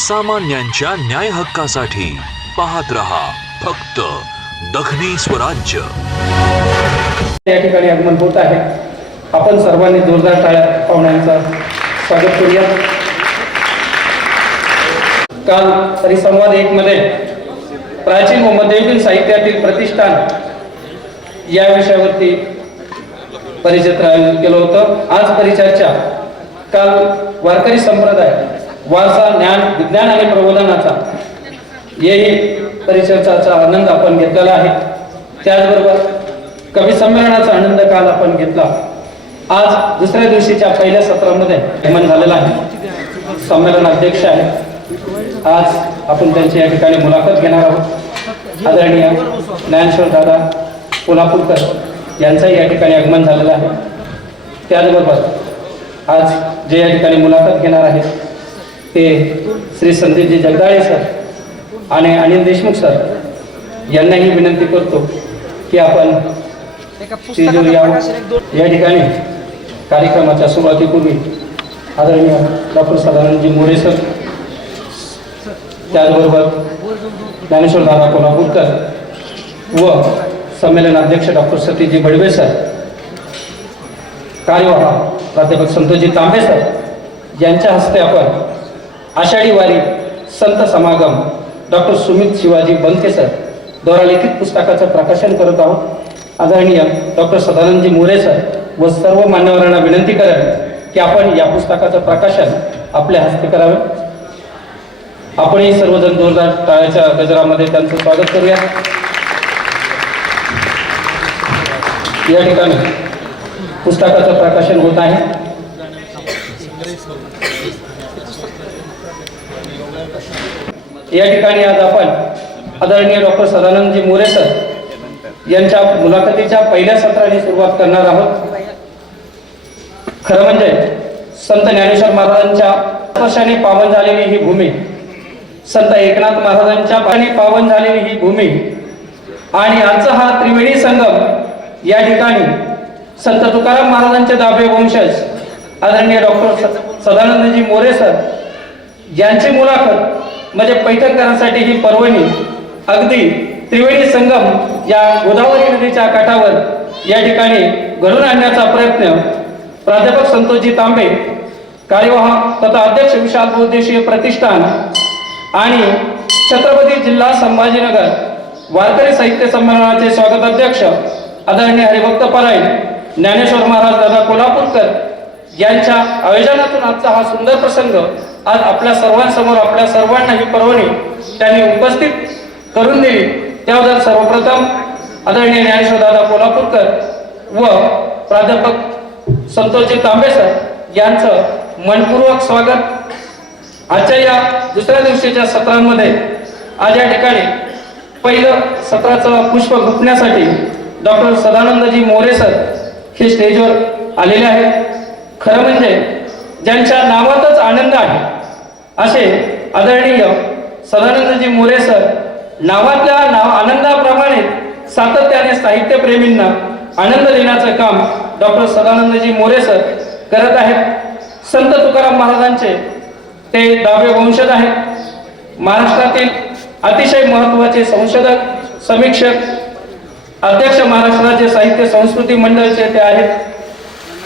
सामान्यांच्या न्याय हक्कासाठी पाहत रहा फक्त दखनी स्वराज्य। या ठिकाणी आगमन होत आहे। आपण सर्वांनी जोरदार टाळ्या पाहुण्यांचं स्वागत करूया। काल परिसंवाद 1 मध्ये प्राचीन व मध्ययुगीन साहित्यातील प्रतिष्ठान या विषयावरती परिचय आयोजित केलं होतं। आज परिचर्चा काल वारकरी संप्रदाय वारसा ज्ञान विज्ञान आणि प्रबोधनाचा यही परिचर्चाचा आनंद आपण घेतलेला आहे। त्याचबरोबर कवी संमेलनाचा आनंद काल आपण घेतला। आज दुसऱ्या दिवशीच्या पहिल्या सत्रामध्ये आगमन झालेला आहे। संमेलन अध्यक्ष आहे, आज आपण त्यांची या ठिकाणी मुलाखत घेणार आहोत। आदरणीय ज्ञानेश्वर दादा कोल्हापूरकर यांचाही या ठिकाणी आगमन झालेलं आहे। त्याचबरोबर आज जे या ठिकाणी मुलाखत घेणार आहेत ते श्री संदीपजी जगदाळे सर आणि अनिल देशमुख सर यांनाही विनंती करतो की आपण या ठिकाणी कार्यक्रमाच्या सुरुवातीपूर्वी आदरणीय डॉक्टर सदानंदजी मोरे सर, त्याचबरोबर ज्ञानेश्वर दादा कोल्हापूरकर व संमेलन अध्यक्ष डॉक्टर सतीशजी बडवे सर, कार्यवाह प्राध्यापक संतोषजी तांबे सर यांच्या हस्ते आपण आषाढी वारी संत समागम डॉक्टर सुमित शिवाजी बनके सर द्वारा लिखित पुस्तकाचं प्रकाशन करत आहोत। आदरणीय डॉक्टर सदानंदजी मोरे सर व सर्व मान्यवरांना विनंती करेल की आपण या पुस्तकाचं प्रकाशन आपल्या हस्ते करावे। आपणही सर्वजण जोरदार टाळ्याच्या गजरामध्ये त्यांचं स्वागत करूया। या ठिकाणी पुस्तकाचं प्रकाशन होत आहे। या ठिकाणी आज आपण आदरणीय डॉक्टर सदानंदजी मोरे सर यांच्या मुलाखतीच्या पहिल्या सत्राने सुरुवात करणार आहोत। खरं म्हणजे संत ज्ञानेश्वर महाराजांच्या स्पर्शाने पावन झालेली ही भूमी, संत एकनाथ महाराजांच्या पाणी पावन झालेली ही भूमी आणि आजचा हा त्रिवेणी संगम या ठिकाणी संत तुकाराम महाराजांचे दावे वंशज आदरणीय डॉक्टर सदानंदजी मोरे सर यांची मुलाखत म्हणजे पैठणकरांसाठी ही पर्वणी अगदी त्रिवेणी संगम या गोदावरी नदीच्या काठावर या ठिकाणी घडून आणण्याचा प्रयत्न प्राध्यापक संतोषजी तांबे, कार्यवाह तथा अध्यक्ष विशाल बहुउद्देशीय प्रतिष्ठान आणि छत्रपती जिल्हा संभाजीनगर वारकरी साहित्य संमेलनाचे स्वागत अध्यक्ष आदरणीय हरिभक्त परायण ज्ञानेश्वर महाराज दादा कोल्हापूरकर यांच्या आयोजनातून आजचा हा सुंदर प्रसंग आज आपल्या सर्वांसमोर आपल्या सर्वांना ही पर्वणी त्यांनी उपस्थित करून दिली। त्याबद्दल सर्वप्रथम आदरणीय ज्ञानेश्वर दादा कोल्हापूरकर व प्राध्यापक संतोषजी तांबे सर यांचं मनपूर्वक स्वागत। आजच्या या दुसऱ्या दिवशीच्या सत्रांमध्ये आज या ठिकाणी पहिलं सत्राचं पुष्प गुंफण्यासाठी डॉक्टर सदानंदजी मोरे सर हे स्टेजवर आलेले आहेत। खरं म्हणजे ज्यांच्या नावातच आनंद आहे असे आदरणीय सदानंदजी मोरे सर नावातल्या आनंदाप्रमाणे सातत्याने साहित्यप्रेमींना आनंद देण्याचं काम डॉक्टर सदानंदजी मोरे सर करत आहेत। संत तुकाराम महाराजांचे ते दावे वंशज आहेत। महाराष्ट्रातील अतिशय महत्त्वाचे संशोधक, समीक्षक, अध्यक्ष महाराष्ट्र राज्य साहित्य संस्कृती मंडळाचे ते आहेत।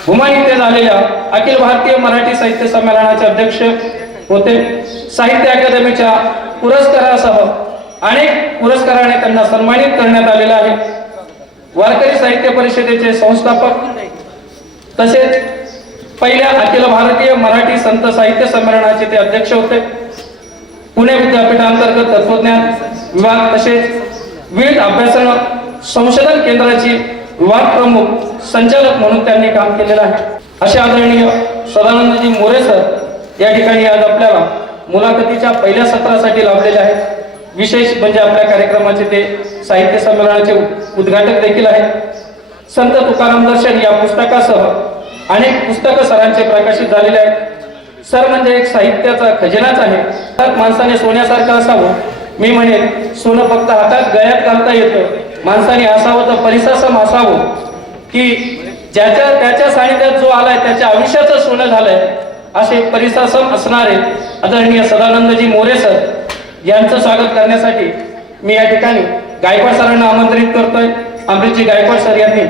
भूमानित्य झालेल्या अखिल भारतीय मराठी साहित्य संमेलनाचे अध्यक्ष होते। साहित्य अकादमीच्या पुरस्कारासह अनेक पुरस्काराने त्यांना सन्मानित करण्यात आलेला आहे। वारकरी साहित्य परिषदेचे संस्थापक तसेच पहिल्या अखिल भारतीय मराठी संत साहित्य संमेलनाचे ते अध्यक्ष होते। पुणे विद्यापीठांतर्गत तत्वज्ञान विभाग तसेच विविध अभ्यासक्रम संशोधन केंद्राची विभाग प्रमुख संचालक म्हणून त्यांनी काम केलेलं आहे। असे आदरणीय सदानंदजी मोरे सर या ठिकाणी आज आपल्याला मुलाखतीच्या पहिल्या सत्रासाठी लाभलेले आहेत। विशेष म्हणजे आपल्या कार्यक्रमाचे ते साहित्य संमेलनाचे उद्घाटक देखील आहेत। संत तुकाराम दर्शन या पुस्तकासह अनेक पुस्तकं सरांचे प्रकाशित झालेले आहेत। सर म्हणजे एक साहित्याचा खजिनाच आहे। तर माणसाने सोन्यासारखं असावं, मी म्हणेन सोनं फक्त हातात गळ्यात घालता येतं, माणसाने असावं तर परिसासम असावं की ज्याच्या त्याच्या सानिध्यात जो आलाय त्याच्या आयुष्याचं सोनं झालंय असे परिसर असणारे आदरणीय सदानंदजी मोरे सर यांचं स्वागत करण्यासाठी मी या ठिकाणी गायकवाड सरांना आमंत्रित करतोय. अमृतजी गायकवाड सर यांनी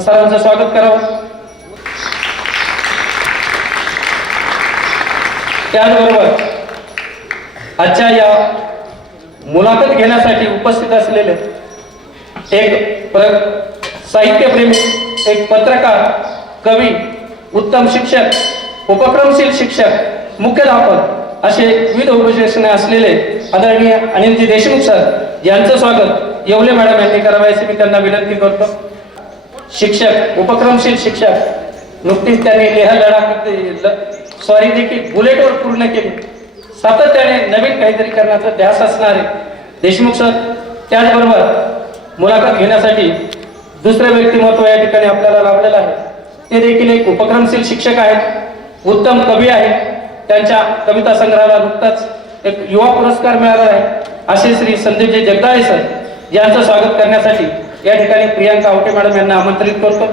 सरांचं स्वागत करावं. त्याचबरोबर आजच्या या मुलाखत घेण्यासाठी उपस्थित असलेले एक साहित्यप्रेमी, एक पत्रकार, कवी, उत्तम शिक्षक, उपक्रमशील शिक्षक, मुख्याध्यापक असे विविध उपविशेषणे असलेले आदरणीय अनिलजी देशमुख सर यांचं स्वागत येवले मॅडम यांनी करावे अशी मी त्यांना विनंती करतो. शिक्षक, उपक्रमशील शिक्षक, नुकतीच त्यांनी लेह लडाख स्वारी देखील बुलेटवर पूर्ण केली. सातत्याने नवीन काहीतरी करण्याचा ध्यास असणारे देशमुख सर. त्याचबरोबर मुलाखत घेण्यासाठी दुसरे व्यक्तिमत्व या ठिकाणी आपल्याला लाभलेलं आहे. ते देखील एक उपक्रमशील शिक्षक आहेत, उत्तम कवी आहेत. त्यांच्या कविता संग्रहाला नुकताच एक युवा पुरस्कार मिळाला आहे. असे श्री संदीपजी जगदाळे सर यांचं स्वागत करण्यासाठी या ठिकाणी प्रियांका आवटे मॅडम यांना आमंत्रित करतो.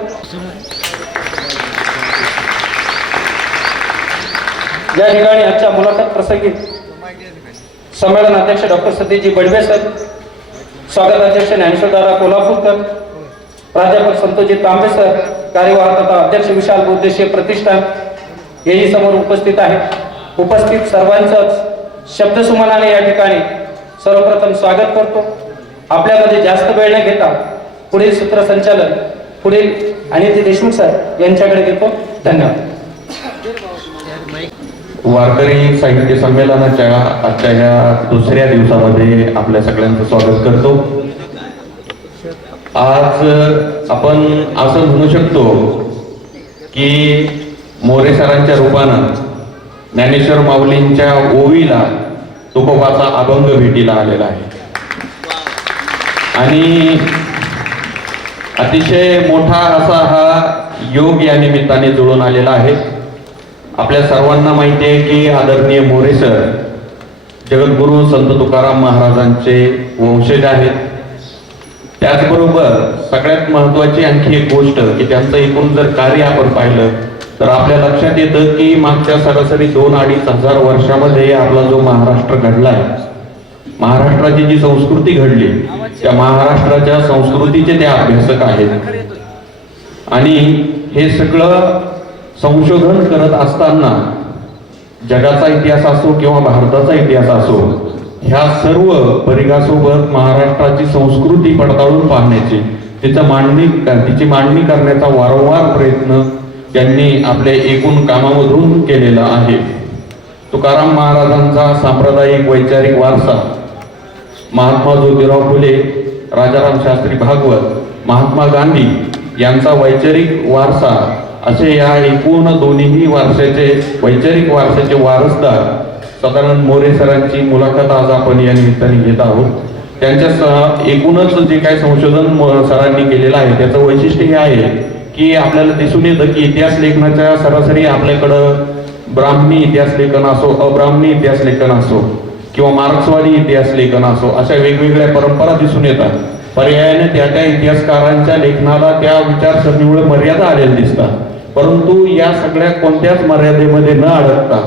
या ठिकाणी आजच्या मुलाखत प्रसंगी संमेलन अध्यक्ष डॉक्टर सतीशजी बडवे सर, स्वागत अध्यक्ष ज्ञानेश्वरदादा कोल्हापूरकर, प्राध्यापक संतोषजी तांबे सर, कार्यवाह तथा अध्यक्ष विशाल बहुउद्देशीय प्रतिष्ठान हेही समोर उपस्थित आहेत. उपस्थित सर्वांचंच शब्दसुमनाने या ठिकाणी सर्वप्रथम स्वागत करतो. आपल्यामध्ये जास्त वेळ न घेता पुढील सूत्रसंचालन पुढील अनिलजी देशमुख सर यांच्याकडे देतो. धन्यवाद. वारकरी साहित्य संमेलनाच्या आजच्या या दुसऱ्या दिवसामध्ये आपल्या सगळ्यांचं स्वागत करतो. आज आपण असं म्हणू शकतो की मोरे सरांच्या रूपानं ज्ञानेश्वर माऊलींच्या ओवीला तुकोबाचा अभंग भेटीला आलेला आहे आणि अतिशय मोठा असा हा योग या निमित्ताने जुळून आलेला आहे. आपल्या सर्वांना माहिती आहे की आदरणीय मोरे सर जगद्गुरू संत तुकाराम महाराजांचे वंशज आहेत. त्याचबरोबर सगळ्यात महत्वाची आणखी एक गोष्ट की त्यांचं एकूण जर कार्य आपण पाहिलं तर आपल्या लक्षात येतं की मागच्या सरासरी 2-2.5 हजार वर्षामध्ये आपला जो महाराष्ट्र घडलाय, महाराष्ट्राची जी संस्कृती घडली, त्या महाराष्ट्राच्या संस्कृतीचे ते अभ्यासक आहेत आणि हे सगळं संशोधन करत असताना जगाचा इतिहास असो किंवा भारताचा इतिहास असो, ह्या सर्व परिघासोबत महाराष्ट्राची संस्कृती पडताळून पाहण्याची तिची मांडणी करण्याचा वारंवार प्रयत्न त्यांनी आपल्या एकूण कामामधून केलेला आहे. तुकाराम महाराजांचा सांप्रदायिक वैचारिक वारसा, महात्मा ज्योतिराव फुले, राजाराम शास्त्री भागवत, महात्मा गांधी यांचा वैचारिक वारसा असे या एकूण दोन्ही वैचारिक वारसाचे वारसदार सदानंद मोरे सरांची मुलाखत आज आपण या निमित्ताने घेत आहोत. त्यांच्या एकूणच जे काही संशोधन सरांनी केलेलं आहे त्याचं वैशिष्ट्य हे आहे की आपल्याला दिसून येतं की इतिहास लेखनाच्या सरासरी आपल्याकडं ब्राह्मणी इतिहास लेखन असो, अब्राह्मणी इतिहास लेखन असो किंवा मार्क्सवादी इतिहास लेखन असो, अशा वेगवेगळ्या परंपरा दिसून येतात. पर्यायाने त्या इतिहासकारांच्या लेखनाला त्या विचारसरणीमुळे मर्यादा आलेल्या दिसतात. परंतु या सगळ्या कोणत्याच मर्यादेमध्ये न अडकता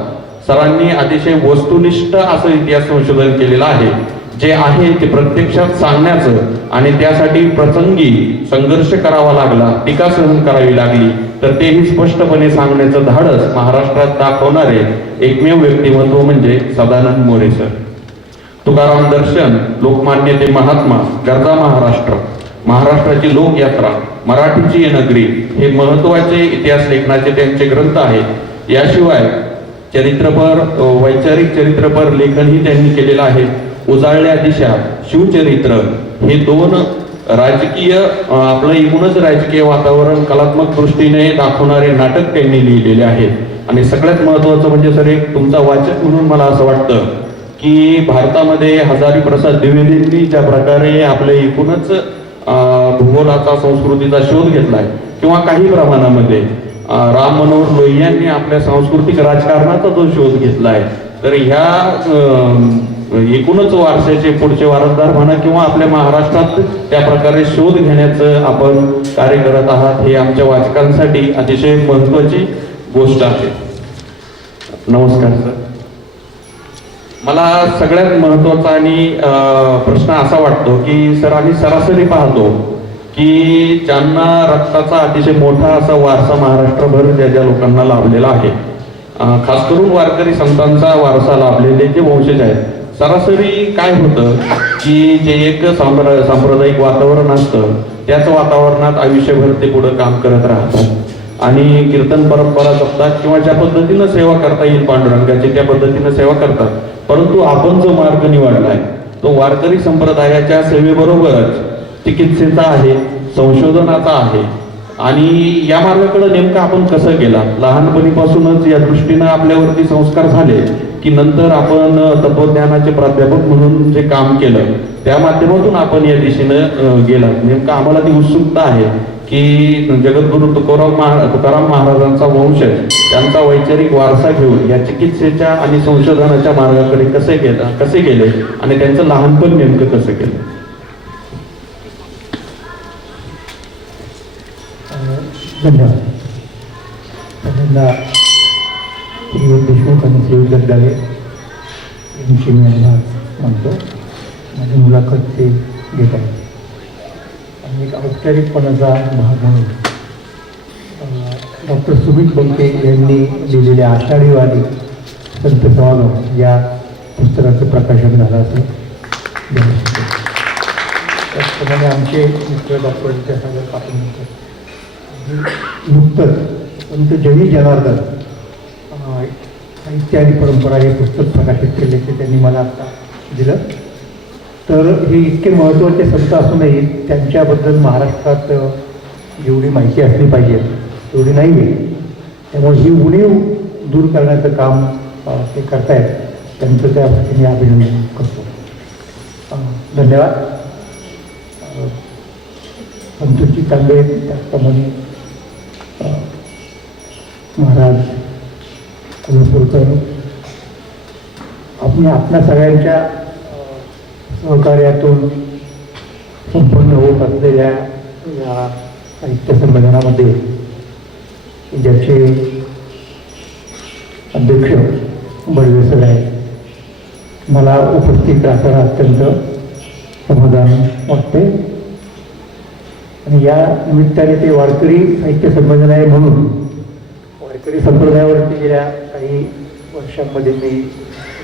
सरांनी अतिशय वस्तुनिष्ठ असं इतिहास संशोधन केलेलं आहे. जे आहे ते प्रत्यक्षात सांगण्याचं आणि त्यासाठी प्रसंगी संघर्ष करावा लागला, टीका सहन करावी लागली, तर तेही स्पष्टपणे सांगण्याचं धाडस महाराष्ट्रात दाखवणारे एकमेव व्यक्तिमत्व म्हणजे सदानंद मोरे सर. तुकाराम दर्शन, लोकमान्य ते महात्मा, गरजा महाराष्ट्र, महाराष्ट्राची लोकयात्रा, मराठीची नगरी हे महत्वाचे इतिहास लेखनाचे त्यांचे ग्रंथ आहेत. याशिवाय चरित्रपर, वैचारिक चरित्रपर लेखनही त्यांनी केलेलं आहे. उजाळल्या दिशा, शिवचरित्र हे 2 राजकीय आपलं एकूणच राजकीय वातावरण कलात्मक दृष्टीने दाखवणारे नाटक त्यांनी लिहिलेले आहेत. आणि सगळ्यात महत्वाचं म्हणजे सर एक तुमचा वाचक म्हणून मला असं वाटतं की भारतामध्ये हजारी प्रसाद द्विवेदींनी ज्या प्रकारे आपल्या एकूणच भूगोलाचा संस्कृतीचा शोध घेतलाय किंवा काही प्रमाणामध्ये राम मनोहर लोहियांनी आपल्या सांस्कृतिक राजकारणाचा जो शोध घेतलाय, तर ह्या एकूणच वारशाचे पुढचे वारसदार म्हणा किंवा आपल्या महाराष्ट्रात त्या प्रकारे शोध घेण्याचं आपण कार्य करत आहात, हे आमच्या वाचकांसाठी अतिशय महत्वाची गोष्ट आहे. नमस्कार सर. मला सगळ्यात महत्त्वाचा आणि प्रश्न असा वाटतो की सर आम्ही सरासरी पाहतो की ज्यांना रक्ताचा अतिशय मोठा असा वारसा महाराष्ट्रभर ज्या ज्या लोकांना लाभलेला आहे, खास करून वारकरी संतांचा वारसा लाभलेले जे वंशज आहेत, सरासरी काय होतं की जे एक सांप्रदायिक वातावरण असतं त्याच वातावरणात आयुष्यभर ते पुढं काम करत राहतात आणि कीर्तन परंपरा जपतात किंवा ज्या पद्धतीनं सेवा करता येईल पांडुरंगाची त्या पद्धतीनं सेवा करतात. परंतु आपण जो मार्ग निवडलाय तो वारकरी संप्रदायाच्या सेवेबरोबरच चिकित्सेचा आहे, संशोधनाचा आहे आणि या मार्गाकडे नेमकं आपण कसं गेला. लहानपणीपासूनच या दृष्टीनं आपल्यावरती संस्कार झाले की नंतर आपण तत्वज्ञानाचे प्राध्यापक म्हणून जे काम केलं त्या माध्यमातून आपण या दिशेनं गेला. नेमकं आम्हाला ती उत्सुकता आहे की जगद्गुरु तुकाराम महाराजांचा वंशज त्यांचा वैचारिक वारसा घेऊन या चिकित्सेच्या आणि संशोधनाच्या मार्गाकडे कसे गेले आणि त्यांचं लहानपण नेमकं कसं केलं. धन्यवाद. पहिल्यांदा श्रीयुत देशमुख आणि श्रीयुत गद्दारे यांची मी आभार मानतो. माझी मुलाखत ते घेत आहे आणि एक औपचारिकपणाचा भाग म्हणून डॉक्टर सुमित बंके यांनी लिहिलेले आषाढीवाणी संत समागम या पुस्तकाचं प्रकाशन झालं असं त्याचप्रमाणे आमचे मित्र डॉक्टर विद्यासागर पाटील नुकतंच संत जनी जनार्दन साहित्य आणि परंपरा हे पुस्तक प्रकाशित केल्याचे त्यांनी मला आता दिलं. तर हे इतके महत्त्वाचे संत असूनही त्यांच्याबद्दल महाराष्ट्रात जेवढी माहिती असली पाहिजे तेवढी नाही आहे. त्यामुळे ही उणीव दूर करण्याचं काम ते करतायत, त्यांचं त्यासाठी मी अभिनंदन करतो. धन्यवाद. संतोषी तांबे त्याचप्रमाणे महाराज कोल्हापूरकर आपल्या सगळ्यांच्या सहकार्यातून संपन्न होत असलेल्या या साहित्य संमेलनामध्ये ज्याचे अध्यक्ष बडवे सर आहे, मला उपस्थित राहताना अत्यंत समाधान वाटते आणि या निमित्ताने ते वारकरी साहित्य संमेलन आहे म्हणून वारकरी संप्रदायावरती गेल्या काही वर्षांमध्ये मी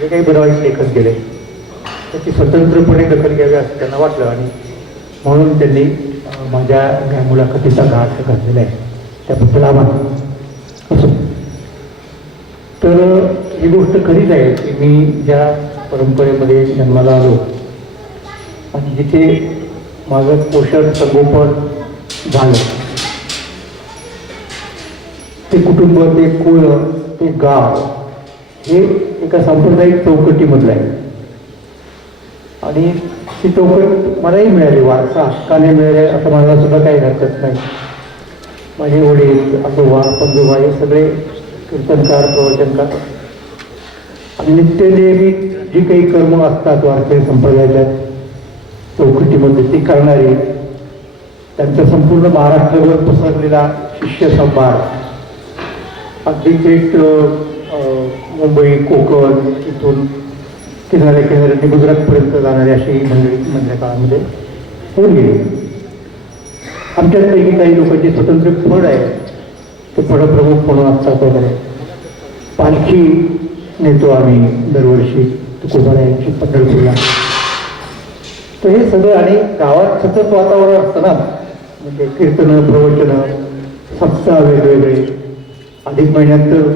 जे काही बनवायचे लेखन केले त्याची स्वतंत्रपणे दखल घ्यावी असं त्यांना वाटलं आणि म्हणून त्यांनी माझ्या या मुलाखतीचा घाट घातलेला आहे. त्याबद्दल आभार. असो, तर ही गोष्ट खरीच आहे की मी ज्या परंपरेमध्ये जन्माला आलो आणि जिथे माझं पोषण संगोपन झालं ते कुटुंब, ते कुळ, ते गाव हे एका सांप्रदायिक चौकटीमधलं आहे आणि ती चौकट मलाही मिळाली, वारसा हक्काने मिळाले असं मला सुद्धा काही हरकत नाही. माझे वडील, आजोबा, पंजोबा हे सगळे कीर्तनकार, प्रवचनकार आणि नित्यनेमी जी काही कर्म असतात वारकरी संप्रदायाच्या चौकटीमध्ये ती करणारी, त्यांचा संपूर्ण महाराष्ट्रावर पसरलेला शिष्य संभार, अगदी थेट मुंबई, कोकण, इथून किनाऱ्याने गुजरातपर्यंत जाणारी अशी मंडळी मधल्या काळामध्ये होऊन गेली. आमच्यापैकी काही लोकांचे स्वतंत्र फड आहे, ते फडप्रमुख म्हणून असतात वगैरे. पालखी नेतो आम्ही दरवर्षी तुकोबारायांची पंढरपूरला. तर हे सगळं आणि गावात सतत वातावरण असतं ना, म्हणजे कीर्तनं, प्रवचनं, सप्ताह वेगवेगळे. अधिक महिन्यात तर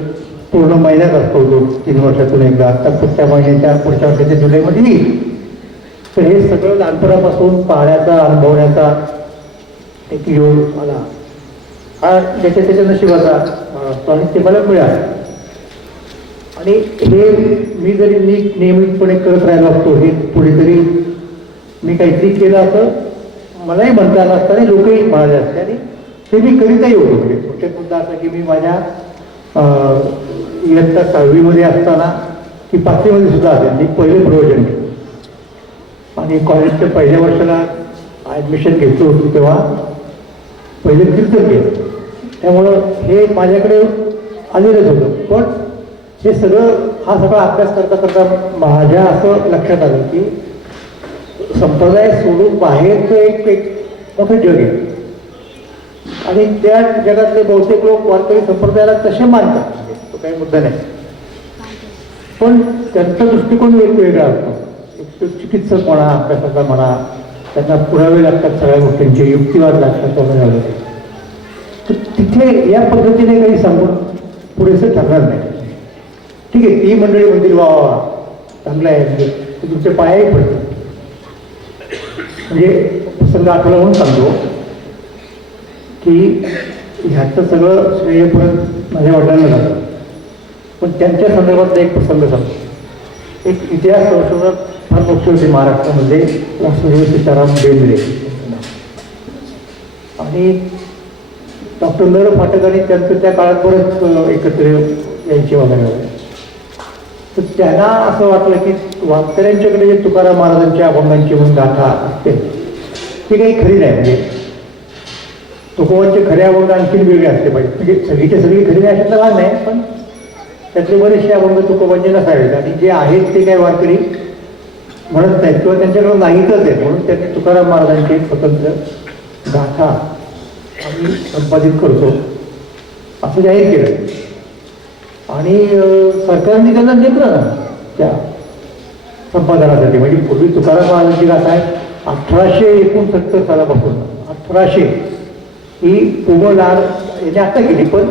पूर्ण महिन्यात असतो तो 3 वर्षातून एकदा. आता पुढच्या महिन्याच्या पुढच्या वर्षाच्या जुलैमध्ये येईल. तर हे सगळं लहानपणापासून पाहण्याचा, अनुभवण्याचा एक योग मला हा ज्याच्या त्याच्या नशिबाचा असतो आणि ते मला मिळालं. आणि हे मी जरी नियमितपणे करत राहिलो असतो, हे पुढे तरी मी काहीतरी केलं असं मलाही म्हणता आलं असतं आणि लोकही म्हणाले असते आणि ते मी करीतही होतो. म्हणजे पुढच्या मुद्दा असा की मी माझ्या इयत्ता 6वी असताना की 5वी सुद्धा असेल मी पहिले प्रवचन केलं आणि कॉलेजच्या पहिल्या वर्षाला ॲडमिशन घेतलं होतं तेव्हा पहिले कीर्तन केलं. त्यामुळं हे माझ्याकडे आलेलंच होतं. पण हे सगळं हा सगळा अभ्यास करता करता माझ्या असं लक्षात आलं की संप्रदाय सोडून बाहेरचं एक मोठं जग आहे आणि त्या जगातले बहुतेक लोक वारकरी संप्रदायाला तसे मानतात, तो काही मुद्दा नाही, पण त्यांचा दृष्टिकोन वेगवेगळा असतो. एक तो चिकित्सक म्हणा, अभ्यासाचा म्हणा, त्यांना पुरावे लागतात सगळ्या गोष्टींचे, युक्तिवाद लागतात वगैरे. तर तिथे या पद्धतीने काही सांगून पुरेसं ठरणार नाही. ठीक आहे, ती मंडळी म्हणतील वा वा चांगलं आहे, म्हणजे तुमच्या पायाही पडतील. म्हणजे प्रसंग आठवला म्हणून सांगतो की ह्याचं सगळं श्रेय परत माझ्या वडिलांना जातं, पण त्यांच्या संदर्भातला एक प्रसंग सांगतो. एक इतिहास संशोधक फार मोठे होते महाराष्ट्रामध्ये, वासुदेव सीताराम बेंद्रे, आणि डॉक्टर नर फाटक आणि त्यांचं त्या काळात बरंच एकत्र यायचे वगैरे. तर त्यांना असं वाटलं की वारकऱ्यांच्याकडे जे तुकाराम महाराजांच्या अभंगांची म्हणून गाथा असते ती काही खरी नाही. म्हणजे तुकोबांचे खरे अभंग आणखी वेगळे असले पाहिजे. म्हणजे सगळीच्या सगळी खरी नाही अशातला भाग नाही, पण त्यातले बरेचसे अभंग तुकोबांचे नसावेत आणि जे आहेत ते काही वारकरी म्हणत नाहीत किंवा त्यांच्याकडे नाहीतच आहेत. म्हणून त्यांनी तुकाराम महाराजांची एक स्वतंत्र गाथा आम्ही संपादित करतो असं जाहीर केलं आणि सरकारने त्यांना नेमलं ना त्या संपादनासाठी. म्हणजे पूर्वी तुकाराम महाराजांची गाथा आहे 1869 सालापासून. 1800 ही पोमलार याने आता केली, पण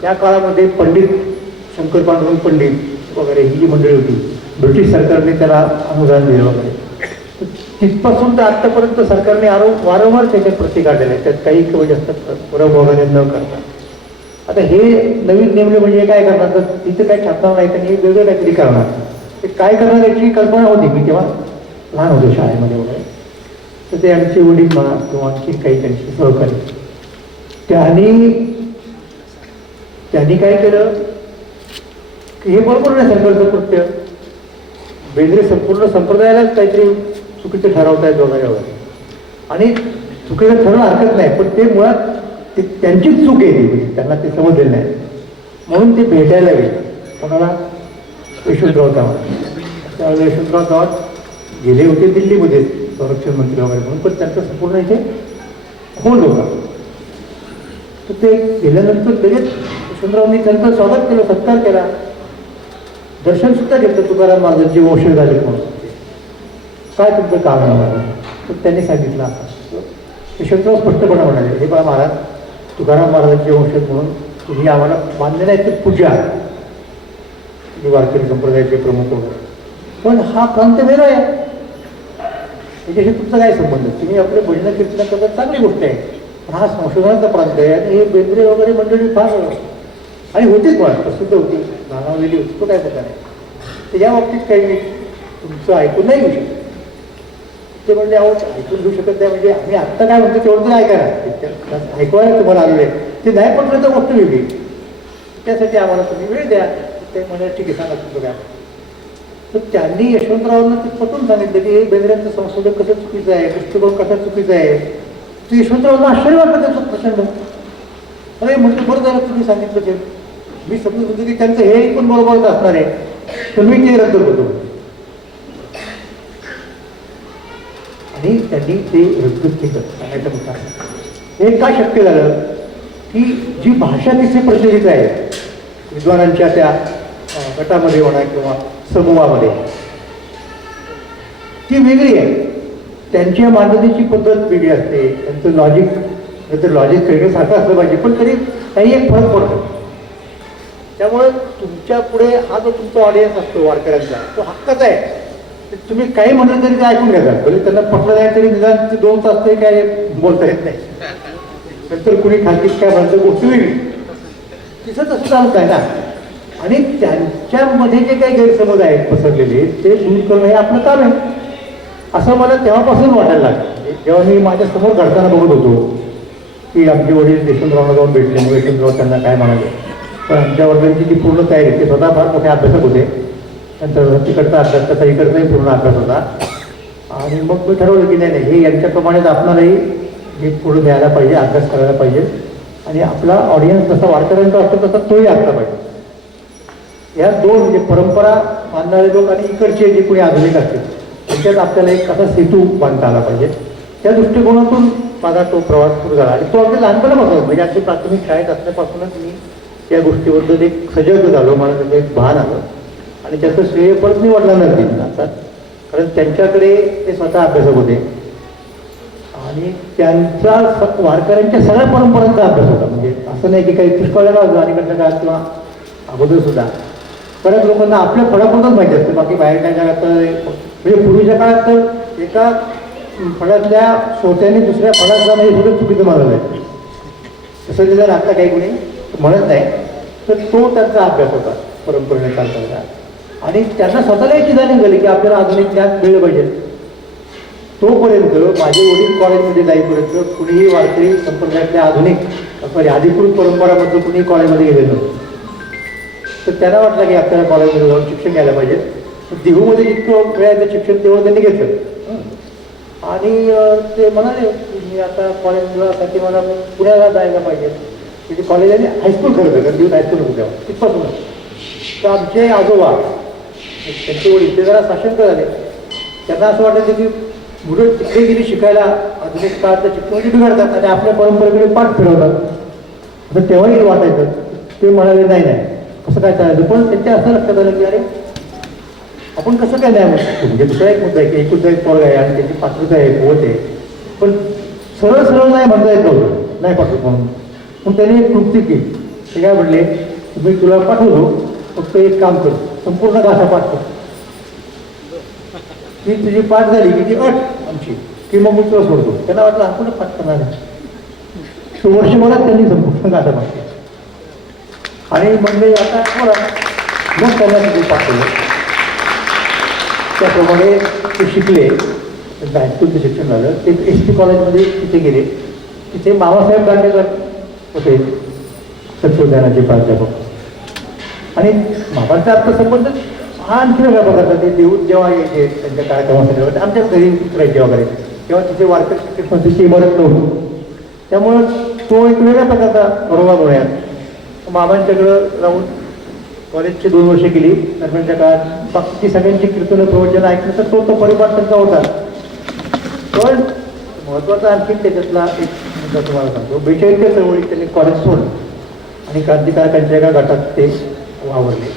त्या काळामध्ये पंडित शंकर पांडुरंग पंडित वगैरे ही जी मंडळी होती, ब्रिटिश सरकारने त्याला अनुदान दिलं वगैरे. तिथपासून तर आत्तापर्यंत सरकारने वारंवार त्याच्या प्रती काढलेल्या आहेत, त्यात काही कमी जास्त फरक वगैरे न करता. आता हे नवीन नेमले म्हणजे काय करणार, तर तिथं काही छापणार नाही, त्यांनी वेगळं काहीतरी करणार. ते काय करणार याची कल्पना होती, मी तेव्हा लहान होतो शाळेमध्ये वगैरे. तर ते आमचे वडील म्हणा किंवा आणखी काही त्यांचे सहकारी, त्यांनी काय केलं की हे बरोबर नाही सरकारचं कृत्य, बेंद्रे संपूर्ण संप्रदायालाच काहीतरी चुकीचं ठरवतायत वगैरे वगैरे. आणि चुकीचं ठरवणं हरकत नाही, पण ते मुळात ते त्यांचीच चूक आहे, ती त्यांना ते समजलेलं नाही. म्हणून ते भेटायला गेले कोणाला, यशवंतराव चव्हाण. त्यावेळेला यशवंतराव चव्हाण गेले होते दिल्लीमध्ये संरक्षण मंत्री वगैरे म्हणून, पण त्यांचा संपूर्ण इथे खोल होता. तर ते गेल्यानंतर लगेच यशवंतरावांनी त्यांचं स्वागत केलं, सत्कार केला, दर्शन सुद्धा घेतलं तुकाराम महाराजांची वंशज झाले म्हणून. काय तुमचं काम आहे? तर त्यांनी सांगितलं असं. यशवंतराव स्पष्टपणे म्हणाले, हे बा महाराज, तुकाराम महाराजांचे वंशज म्हणून तुम्ही आम्हाला मान्य नाही, ते पूजा तुम्ही वारकरी संप्रदायाचे प्रमुख वगैरे, पण हा प्रांत वेगळा आहे, त्याच्याशी तुमचा काय संबंध? तुम्ही आपले भजन कीर्तन करतात, चांगली गोष्ट आहे, पण हा संशोधनाचा प्रांत आहे आणि हे बेंद्रे वगैरे मंडळी फार आणि होतीच मुळात प्रसिद्ध होती, नावालेली होती, तो काय प्रकार आहे. तर या बाबतीत काही मी तुमचं ऐकून नाही घेऊ शकत. ते म्हणजे अहो ऐकून घेऊ शकत नाही म्हणजे आम्ही आत्ता काय म्हणतो तेवढं तरी ऐका ना, ऐकवायला तुम्हाला आलेलं आहे, ते नाही पटलं तर गोष्ट वेगळी, त्यासाठी आम्हाला तुम्ही वेळ द्या. ते म्हणजे ठीक आहे, सांगा तुमचं काय. तर त्यांनी यशवंतरावांना ते पटवून सांगितलं की हे बेंद्र्यांचं संशोधन कसं चुकीचं आहे, दृष्टिकोन कसा चुकीचा आहे. तर यशवंतरावांना आश्चर्य वाटलं त्याचं प्रचंड. अरे म्हटलं बरं झालं तुम्ही सांगितलं ते, मी समजत होतो की त्यांचं हे पण बरोबरच असणार आहे, तर मी ते रद्द करतो. आणि त्यांनी ते रद्द केलं. सांगायचं मुद्दा हे का शक्य झालं की जी भाषा तिथे प्रचलित आहे विद्वानांच्या त्या गटामध्ये म्हणा किंवा समूहामध्ये, ती वेगळी आहे. त्यांच्या मांडणीची पद्धत वेगळी असते, त्यांचं लॉजिक लॉजिक वेगळं सारखं असलं पाहिजे, पण तरी काही एक फरक पडतो. त्यामुळे तुमच्या पुढे हा जो तुमचा ऑडियन्स असतो वारकऱ्यांचा, तो हक्काचा आहे. तुम्ही काही म्हटलं तरी ते ऐकून घेतात, भले त्यांना पटलं नाही तरी निदान ते 2 तास तरी काय बोलता येत नाही. नंतर कुणी खालतीत काय म्हणतं गोष्ट वेगळी, तिथं तसं चालत आहे ना. आणि त्यांच्यामध्ये जे काही गैरसमज आहेत पसरलेले ते दूर करणं हे आपलं काम आहे, असं मला तेव्हापासून वाटायला लागलं. जेव्हा मी माझ्या समोर घडताना बघत होतो की आमचे वडील यशवंतरावला जाऊन भेटले, मग यशवंतराव त्यांना काय म्हणाले, पण आमच्या वडिलांची जी पूर्ण तयारी, ते स्वतः फार मोठे अभ्यासक होते, त्यांचा तिकडचा अभ्यास त्याचा इकडचाही पूर्ण अभ्यास होता. आणि मग मी ठरवलं की नाही नाही, हे यांच्याप्रमाणेच आपणालाही हे पुढे द्यायला पाहिजे, अभ्यास करायला पाहिजे आणि आपला ऑडियन्स जसा वारकऱ्यांचा असतो तसा तोही असला पाहिजे. या दोन म्हणजे परंपरा मानणारे लोक आणि इकडचे जे कोणी आधुनिक असतील त्यांच्यात आपल्याला एक असा सेतू बांधता आला पाहिजे. त्या दृष्टिकोनातून माझा तो प्रवास सुरू झाला आणि तो अगदी लहानपणापासून म्हणजे अगदी प्राथमिक शाळेत असल्यापासूनच मी त्या गोष्टीबद्दल एक सजग झालो, मला त्याचं एक भान आलं आणि त्याचं श्रेय परत मी वडिलांनाच दिलं आता. कारण त्यांच्याकडे ते स्वतः अभ्यासक होते आणि त्यांचा वारकऱ्यांच्या सगळ्या परंपरांचा अभ्यास होता. म्हणजे असं नाही की काही पुष्कळला अलीकडच्या काळात किंवा अगोदर सुद्धा बऱ्याच लोकांना आपल्या फळापुरतच माहिती असते, बाकी बाहेरच्या काळात म्हणजे पूर्वीच्या काळात तर एका फळातल्या श्रोत्याने दुसऱ्या फळात जाणं हे सुद्धा चुकीचं मानलं आहे. तसं जे जर आता काही कोणी म्हणत नाही तर तो त्यांचा अभ्यास होता परंपरेने चालताना आणि त्यांना स्वतःला याची जाणीव झाली की आपल्याला आधुनिक ज्ञान मिळलं पाहिजे. तोपर्यंत माझे वडील कॉलेजमध्ये जाईपर्यंत कुणीही वारकरी संप्रदायातल्या आधुनिक अधिकृत परंपराबद्दल कुणीही कॉलेजमध्ये गेलेलं नव्हतं. तर त्यांना वाटलं की आपल्याला कॉलेजमध्ये जाऊन शिक्षण घ्यायला पाहिजे. देहूमध्ये जितकं मिळायचं शिक्षण तेवढं त्यांनी घेतलं आणि ते म्हणाले मी आता कॉलेजसाठी मला पुण्याला जायला पाहिजे. तिथे कॉलेज आणि हायस्कूल खरं तर देऊन हायस्कूल होतं तेव्हा तिथपासून. तर आमचे आजोबा त्यांचे वडील ते जरा साशंक झाले. त्यांना असं वाटायचं की मुलं तिकडे गेली शिकायला आधुनिक काळातलं शिक्षण बिघडतात आणि आपल्या परंपरेकडे पाठ फिरवतात. तर तेव्हाही वाटायचं. ते म्हणाले नाही कसं काय चालायचं. पण त्यांच्या असं लक्षात आलं की अरे आपण कसं काय नाही म्हणतो. म्हणजे दुसरा एक मुद्दा आहे की एकुलता एक पोरग आहे आणि त्याची पात्रता आहे कुवत आहे पण सरळ सरळ नाही म्हणता येत नव्हतं नाही पाठवत म्हणून. मग त्यांनी एक कृती केली. ते काय म्हणले मी तुला पाठवतो फक्त एक काम कर संपूर्ण गाथा पाठ कर. ती तुझी पाठ झाली की ती अट आमची की मग मी तुला सोडतो. त्यांना वाटलं आपण पाठ करणार आहे. तो वर्षभरात त्यांनी संपूर्ण गाथा पाठ केली आणि म्हणले आता बोला. मग त्यांना तिथे पाठवलं. त्याप्रमाणे ते शिकले. त्यांचं हायस्कूलचं शिक्षण झालं. ते SP कॉलेजमध्ये तिथे गेले. तिथे मामासाहेब दांडेकर होते तत्वज्ञानाचे प्राध्यापक आणि मामाचा आता संबंध हा आणखी वेगळ्या प्रकारचा. ते देऊत जेव्हा यायचे त्यांच्या कार्यक्रमासाठी आमच्या घरी उतरायचे वगैरे तेव्हा तिथे वारकरी शिक्षक संस्थेची इमारत नव्हती. त्यामुळं तो एक वेगळ्या प्रकारचा बरोबर गोळ्यात मामांच्याकडं राहून कॉलेजची 2 वर्षे केली. दरम्यानच्या काळात बाकीची सगळ्यांची कीर्तनं प्रवचन ऐकलं तर तो परिपाठ त्यांचा होता. पण महत्त्वाचा आणखी त्याच्यातला एक मुद्दा तुम्हाला सांगतो. 42च्या चळवळीत त्यांनी कॉलेज सोडलं आणि क्रांतिकारकांच्या एका गटात ते वावरले.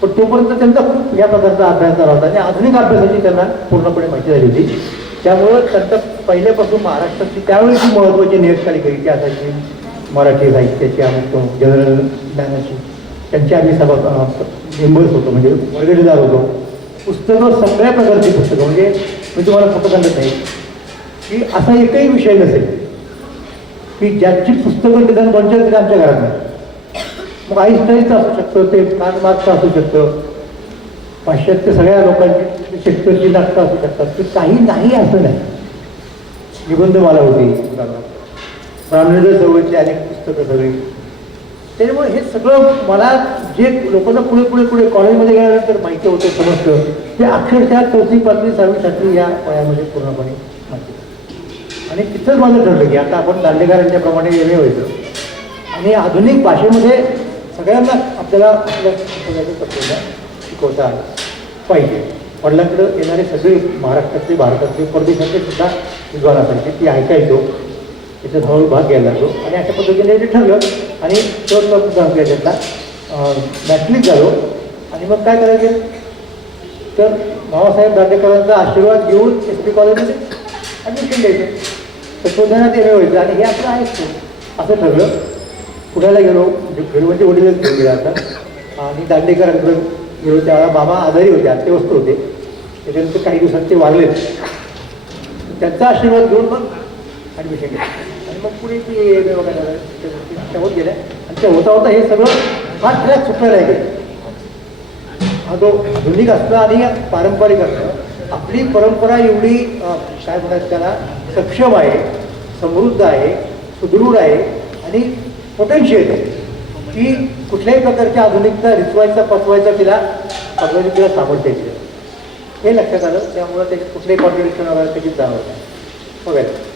पण तोपर्यंत त्यांचा खूप या प्रकारचा अभ्यास झाला होता आणि आधुनिक अभ्यासाची त्यांना पूर्णपणे माहिती झाली होती. त्यामुळं त्यांचं पहिल्यापासून महाराष्ट्राची त्यावेळेची महत्त्वाची नियतकालिका ती असायची मराठी साहित्याची अमुक जनरल ज्ञानाची त्यांची आम्ही सभा मेंबर्स होतो म्हणजे वर्गणीदार होतो. पुस्तकं सगळ्या प्रकारची पुस्तकं म्हणजे मी तुम्हाला फक्त सांगत नाही की असा एकही विषय नसेल की ज्याची पुस्तकं निदान बनच्या तरी आमच्या घरात नाही. मग आईस्टाईनचं असू शकतं, ते कार्ल मार्क्सचं असू शकतं, पाश्चात्य सगळ्या लोकांची शेतकऱ्याची नाटकं असू शकतात की काही नाही असं नाही. निबंधमाला होती ब्राह्मणेंद्र चळवळीतली अनेक पुस्तकं सगळी. त्याच्यामुळे हे सगळं मला जे लोकांना पुढे कॉलेजमध्ये गेल्यानंतर माहिती होतं समजतं ते अक्षरशः 4थी 5वी 6वी 7वी या वयामध्ये पूर्णपणे माहिती. आणि तिथंच माझं ठरलं की आता आपण दांडेकरांच्या प्रमाणे वेगळे व्हायचं आणि आधुनिक भाषेमध्ये सगळ्यांना आपल्याला आपल्या तत्त्वज्ञान शिकवता आलं पाहिजे. वडिलांकडं येणारे सगळे महाराष्ट्रातले भारतातले परदेशातले सुद्धा विद्वान असायचे ती ऐकायचो. त्याच्यात हळूहळू भाग घ्यायला लागलो आणि अशा पद्धतीने ते ठरलं आणि त्यातला मॅट्रिक झालो. आणि मग काय करायचं तर बाबासाहेब दांडेकरांचा आशीर्वाद घेऊन SP कॉलेजमध्ये ॲडमिशन घ्यायचं. तत्वज्ञानात MA व्हायचं आणि हे आपलं आहेच असं ठरलं. पुण्याला गेलो घरी म्हणजे वडीलच घेऊन गेला आता आणि दांडेकरांकडं गेलो. त्यावेळेला बाबा आजारी होते, अत्यवस्थ होते. त्याच्यानंतर काही दिवसात ते वारलेत. त्यांचा आशीर्वाद घेऊन मग ॲडमिशन घेतलं आणि मग पुढे ती MA वगैरे होत गेल्या आणि ते होता होता हे सगळं फार ट्रॅक सुटायला गेलं. हा जो आधुनिक असतं आणि पारंपरिक असतं. आपली परंपरा एवढी काय म्हणायचं त्याला सक्षम आहे, समृद्ध आहे, सुदृढ आहे आणि पोटेन्शियल आहे की कुठल्याही प्रकारची आधुनिकता रिचवायचा पचवायचा तिला सामर्थ्य दिलं. हे लक्षात आलं. त्यामुळं त्याच्यात कुठलेही कॉन्ट्रिब्युशन वगैरे त्याची जाणवत नाही. बघायचं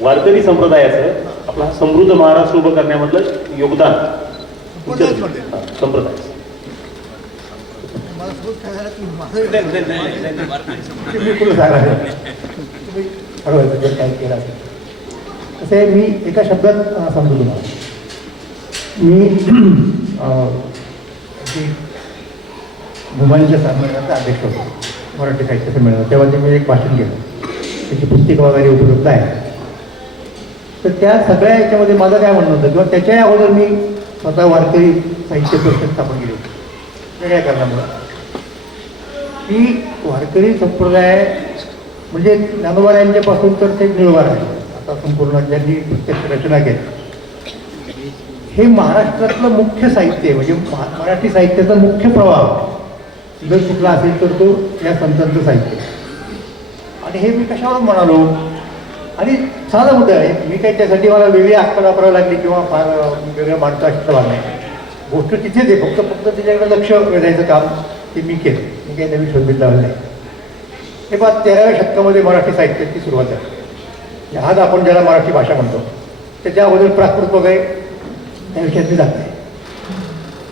वारकरी संप्रदायाचं आपला समृद्ध महाराष्ट्र उभं करण्यामधलं योगदान संप्रदाय काय केलं असेल कसं आहे, मी एका शब्दात सांगतो तुम्हाला. मी भूमालीच्या संमेलनाचा अध्यक्ष होतो, मराठी साहित्य संमेलनात. तेव्हा ते मी एक भाषण केलं, त्याची पुस्तकं वगैरे उपलब्ध आहे. तर त्या सगळ्या याच्यामध्ये माझं काय म्हणणं होतं, किंवा त्याच्या अगोदर मी स्वतः वारकरी साहित्य परिषद स्थापन केली होती वेगळ्या कारणामुळं. की वारकरी संप्रदाय म्हणजे ज्ञानोबा यांच्यापासून तर ते निळवार आहे, आता संपूर्ण ज्यांनी प्रत्यक्ष रचना केली. हे महाराष्ट्रातलं मुख्य साहित्य आहे, म्हणजे मराठी साहित्याचा मुख्य प्रवाह जर कुठला असेल तर तो या संतांचं साहित्य. आणि हे मी कशावर म्हणालो, आणि साधा मुद्दा आहे, मी काही त्यासाठी मला वेगळी अक्कल वापरावी लागली किंवा फार वेगळं मांडतो अशी तर नाही. गोष्ट तिथेच आहे, फक्त त्याच्याकडे लक्ष वेधायचं काम ते मी केलं. मी काही नवीन शोधून लावलं नाही. हे पहा, 13व्या शतकामध्ये मराठी साहित्याची सुरुवात आहे. आज आपण ज्याला मराठी भाषा म्हणतो त्याच्या अगोदर प्राकृत वगैरे त्या विषयात मी जात नाही.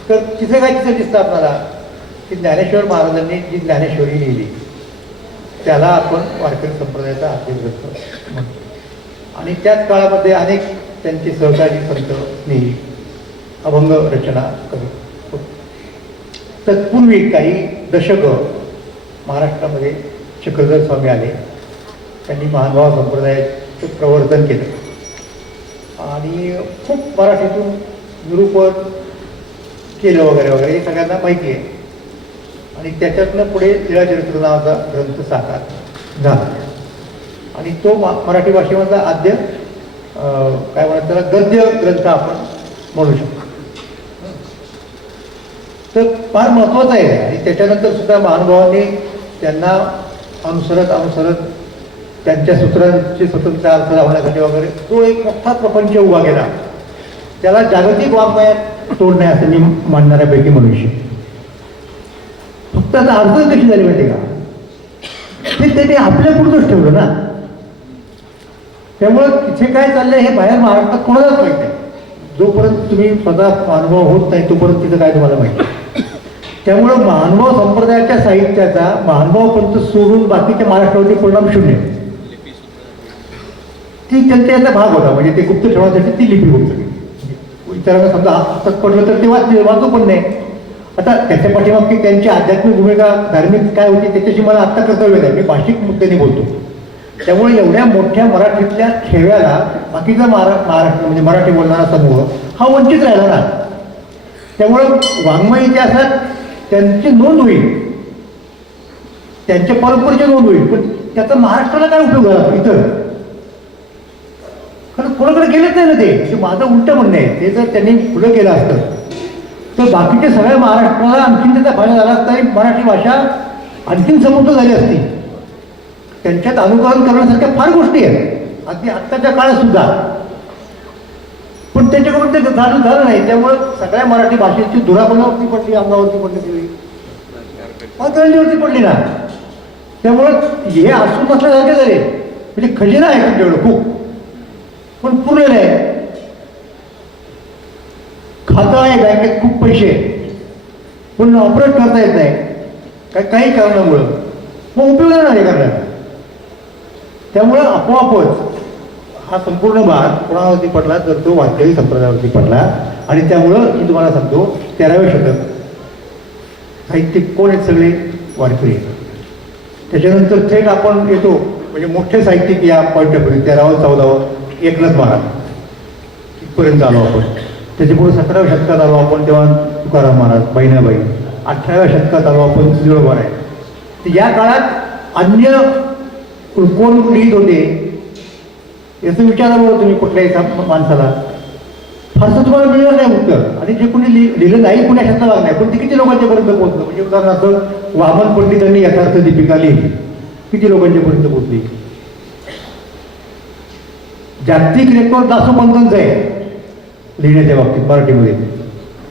तर तिथे काय तिथं दिसतं आपल्याला की ज्ञानेश्वर महाराजांनी जी ज्ञानेश्वरी लिहिली त्याला आपण वारकरी संप्रदायाचा आद्यग्रंथ म्हणतो. आणि त्याच काळामध्ये अनेक त्यांचे सहकारी संत स्नेही अभंग रचना करत. तत्पूर्वी काही दशकं महाराष्ट्रामध्ये चक्रधर स्वामी आले, त्यांनी महानुभाव संप्रदायाचं प्रवर्तन केलं आणि खूप मराठीतून निरूपण केलं वगैरे वगैरे हे सगळ्यांना माहिती आहे. आणि त्याच्यातनं पुढे लीळाचरित्र नावाचा ग्रंथ साकार झाला आणि तो मराठी भाषेमधला आद्य काय म्हणतात त्याला गद्य ग्रंथ आपण म्हणू शकतो. तर फार महत्त्वाचं आहे. आणि त्याच्यानंतर सुद्धा महानुभावांनी त्यांना अनुसरत त्यांच्या सूत्रांचे स्वतंत्र अर्थ लावण्यासाठी वगैरे तो एक मोठा प्रपंच उभा केला. त्याला जागतिक वाङ्मयात तोड नाही असं मी मानणाऱ्यापैकी मनुष्य. फक्त आता अर्थ कशी झाली माहिती का, ते त्यांनी आपल्यापुरतंच ठेवलं ना. त्यामुळं तिथे काय चाललंय हे बाहेर महाराष्ट्रात कोणालाच माहिती नाही. जोपर्यंत तुम्ही स्वतः अनुभव होत नाही तोपर्यंत तिथं काय तुम्हाला माहिती. त्यामुळं महानुभाव संप्रदायाच्या साहित्याचा महानुभाव पंथ सोडून बाकीच्या महाराष्ट्रावरती परिणाम शून्य. ती त्यांचा याचा भाग होता, म्हणजे ते गुप्त ठेवण्यासाठी ती लिपी गुप्त. इतरांना समजा हातात पडलं तर ते वाचू पण नाही. आता त्याच्या पाठीमागची त्यांची आध्यात्मिक भूमिका धार्मिक काय होती त्याच्याशी मला आत्ता कर्तव्य नाही, मी भाषिक मुद्द्याने बोलतो. त्यामुळे एवढ्या मोठ्या मराठीतल्या ठेव्याला बाकीचा महाराष्ट्र म्हणजे मराठी बोलणारा समूह हा वंचित राहिला ना. त्यामुळं वाङ्मय इतिहासात त्यांची नोंद होईल, त्यांच्या परंपरेची नोंद होईल, पण त्याचा महाराष्ट्राला काय उपयोग झाला इतर. कारण कोणाकडे गेलेच नाही ना ते माझं उलटं म्हणणं आहे. ते जर त्यांनी पुढं केलं असतं तर बाकीच्या सगळ्या महाराष्ट्राला आणखीन त्याचा फायदा झाला असता, मराठी भाषा आणखीन समृद्ध झाली असती. त्यांच्यात अनुकरण करण्यासारख्या फार गोष्टी आहेत अगदी आत्ताच्या काळात सुद्धा, पण त्याच्याकडून ते झालं नाही. त्यामुळं सगळ्या मराठी भाषेची दुरापणावरती पडली, अंगावरती पडली, सगळी पातळीवरती पडली ना. त्यामुळं हे असून नसल्यासारखे झाले. म्हणजे खजिना आहे तुमच्याकडं खूप, पण पुरे नाही. खातं आहे बँकेत खूप पैसे, पण ऑपरेट करता येत नाही काही कारणामुळं. मग उपयोग नाही करण्याचा. त्यामुळं आपोआपच हा संपूर्ण भाग कोणावरती पडला तर तो वारकरी संप्रदायावरती पडला. आणि त्यामुळं मी तुम्हाला सांगतो 13व्या शतक साहित्यिक कोण आहेत, सगळे वारकरी. त्याच्यानंतर थेट आपण येतो म्हणजे मोठे साहित्यिक या पॉईंट ऑफ व्ह्यू 13वं 14वं एकनाथ महाराज इथपर्यंत आलो आपण. त्याच्या पुढे 17व्या शतकात आलो आपण तेव्हा तुकाराम महाराज, बहिणाबाई. 18व्या शतकात आलो आपण निळोबार आहे. तर या काळात अन्य कोण लिहित होते याचं विचारावं तुम्ही कुठल्याही माणसाला, फारसं तुम्हाला मिळणार नाही उत्तर. आणि जे कोणी लिहिलं नाही पुण्या शतकाला नाही, पण ते किती लोकांच्या पर्यंत पोहोचलं. म्हणजे उदाहरणार्थ वामन पंडितांनी यथार्थ दीपिका लिहिली, किती लोकांच्या पर्यंत पोहोचली. जागतिक रेकॉर्ड दासोपंतांचं आहे लिहिण्याच्या बाबतीत मराठीमध्ये,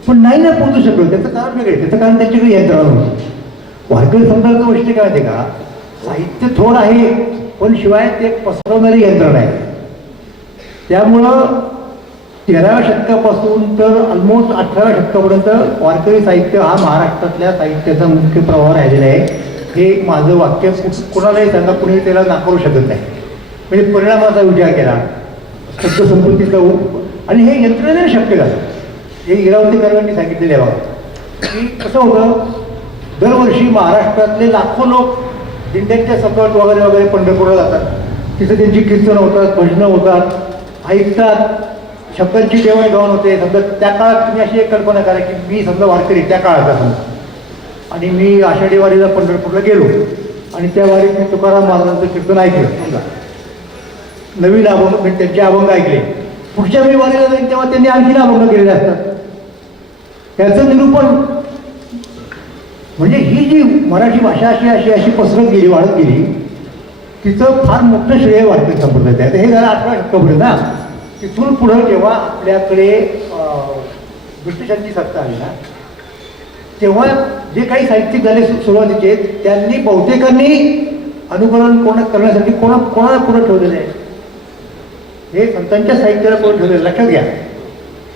पण नाही ना पोहोचू शकलो. त्याचं कारण वेगळे, त्याचं कारण त्यांच्याकडे यंत्रणा नव्हती. वारकरी संप्रदायाचं वैशिष्ट्य काय माहिती का, साहित्य थोड आहे पण शिवाय ते पसरवणारी यंत्रणा आहे. त्यामुळं 13व्या शतकापासून तर ऑलमोस्ट 18व्या शतकापर्यंत वारकरी साहित्य हा महाराष्ट्रातल्या साहित्याचा मुख्य प्रवाह राहिलेला आहे. हे माझं वाक्य कोणालाही सांगा, कुणी त्याला नाकारू शकत नाही. म्हणजे परिणामाचा विचार केला, शब्दसंपत्तीचा आणि हे यंत्रणेने शक्य झालं. हे इरावती कर्वांनी सांगितलेले आहे बघा, की कसं होतं, दरवर्षी महाराष्ट्रातले लाखो लोक दिंड्यांच्या सकट वगैरे वगैरे पंढरपूरला जातात. तिथं त्यांची कीर्तनं होतात, भजनं होतात, ऐकतात, शब्दांची देवाणघेवाण होते. समजा त्या काळात तुम्ही अशी एक कल्पना करा की मी समजा वारकरी त्या काळाचा समजा, आणि मी आषाढी वारीला पंढरपूरला गेलो आणि त्या वारीत मी तुकाराम महाराजांचं कीर्तन ऐकलं. समजा नवीन अभंग म्हणजे त्यांचे अभंग ऐकले. पुढच्या मी वारीला जाईन तेव्हा त्यांनी आणखीन अभंग केलेले असतात. त्याचं निरूपण म्हणजे ही जी मराठी भाषा अशी पसरत गेली, वाढत गेली, तिचं फार मोठं श्रेय वारकरी संप्रदायात आहे. हे झालं 18व्या शतकापर्यंत ना. तिथून पुढं जेव्हा आपल्याकडे ब्रिटिशांची सत्ता आली ना, तेव्हा जे काही साहित्यिक झाले सुरुवातीचे, त्यांनी बहुतेकांनी अनुकरण करण्यासाठी कोणाला पुढं ठेवलेलं आहे, हे संतांच्या साहित्याला पुढे ठेवलेलं. लक्षात घ्या,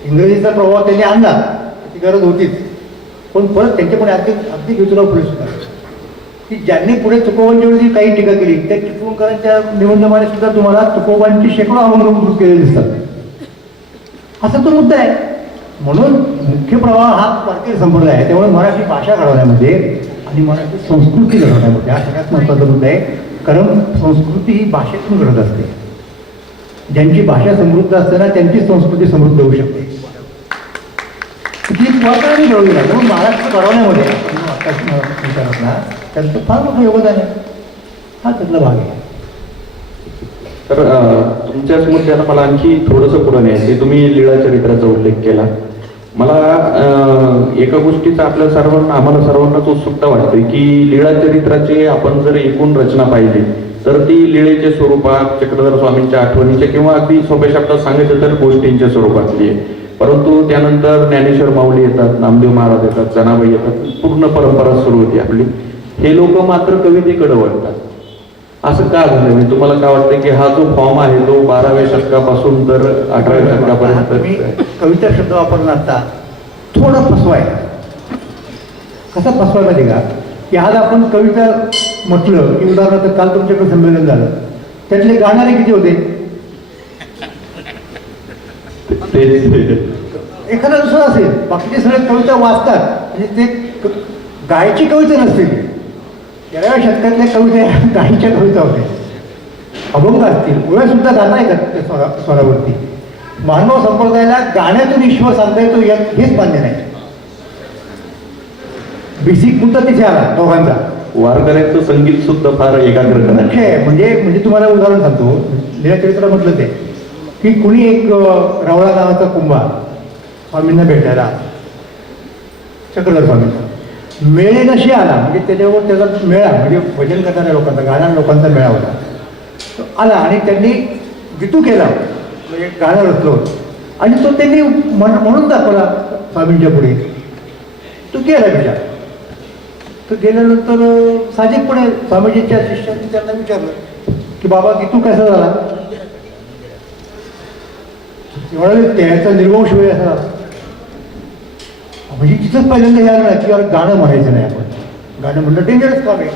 इंग्रजीचा प्रभाव त्यांनी आणला, ती गरज होतीच, पण परत त्यांच्यापुढे अगदी घेतला पुढे सुद्धा की ज्यांनी पुढे तुकोबांच्यावरती काही टीका केली, त्या चिपळूणकरांच्या निबंधमाने सुद्धा तुम्हाला तुकोबांची शेकडो अभंग केलेले दिसतात. असा तो मुद्दा आहे. म्हणून मुख्य प्रवाह हा वारकरी संप्रदाय आहे. त्यामुळे मराठी भाषा घडवण्यामध्ये आणि मराठी संस्कृती घडवण्यामध्ये हा सगळ्यात महत्त्वाचा मुद्दा आहे. कारण संस्कृती ही भाषेतून घडत असते. ज्यांची भाषा समृद्ध असते ना, त्यांची संस्कृती समृद्ध होऊ शकते. ती वारकऱ्यांनी घडवली नाही. म्हणून महाराष्ट्र घडवण्यामध्ये विचारत ना, त्यांचं फार मोठं योगदान आहे. हा त्यातला भाग आहे. तर तुमच्याच मुद्द्याला मला आणखी थोडंसं पुढं न्यायचं. तुम्ही लीळा चरित्राचा उल्लेख केला. मला एका गोष्टीचा आम्हाला सर्वांनाच उत्सुकता वाटते की लीळा चरित्राचे आपण जर एकूण रचना पाहिली तर ती लीळेच्या स्वरूपात, चक्रधर स्वामींच्या आठवणीच्या किंवा अगदी सोप्या शब्दात सांगायचं तर गोष्टींच्या स्वरूपातली आहे. परंतु त्यानंतर ज्ञानेश्वर माऊली येतात, नामदेव महाराज येतात, जनाबाई येतात, पूर्ण परंपरा सुरू होती आपली. हे लोक मात्र कवितेकडे वळतात. असं का झालं? म्हणजे तुम्हाला काय वाटतं की हा जो फॉर्म आहे तो 12व्या शतकापासून तर 18व्या शतकापर्यंत कविता शब्द वापरला असता थोडा फसवाय. कसा फसवाय माहिती का, की आज आपण कविता म्हटलं की उदाहरणार्थ काल तुमच्याकडे संमेलन झालं, त्यातले गाणारे किती होते? एखादा दुसरा असेल, बाकीचे सगळे कविता वाचतात म्हणजे ते गायची कविता नसते. 13व्या शतकातल्या कविता गायच्या कविता होत्या. अभंग असतील, ओव्या सुद्धा गाता येतात त्या स्वरावरती. मानव संप्रदायाला गाण्यातून ईश्वर सांगता येतो हेच मान्य नाही. बेसिक मुद्दा तिथे आला दोघांचा. वारकऱ्यांचं संगीत सुद्धा फार एकाग्र मुख्य आहे. म्हणजे तुम्हाला उदाहरण सांगतो, लीळाचरित्र म्हटलं ते की कुणी एक रावळा नावाचा कुंभार स्वामींना भेटायला, चक्रधर स्वामींचा मेळेनशी आला. म्हणजे त्याच्यावर त्याचा मेळा म्हणजे भजन करणाऱ्या लोकांचा, गाणाऱ्या लोकांचा मेळा होता. तो आला आणि त्यांनी गीतू केला, म्हणजे गाणं रचलो आणि तो त्यांनी म्हणून दाखवला स्वामींच्या पुढे. तो गेला विचार. तो गेल्यानंतर साहजिकपणे स्वामीजींच्या शिष्यांनी त्यांना विचारलं की बाबा गीतू कसा झाला? म्हणाले त्याचा निर्वंश वेळ असा. म्हणजे तिथंच पहिल्यांदा हे आलं ना की गाणं म्हणायचं नाही. आपण गाणं म्हणणं डेंजरस काम आहे.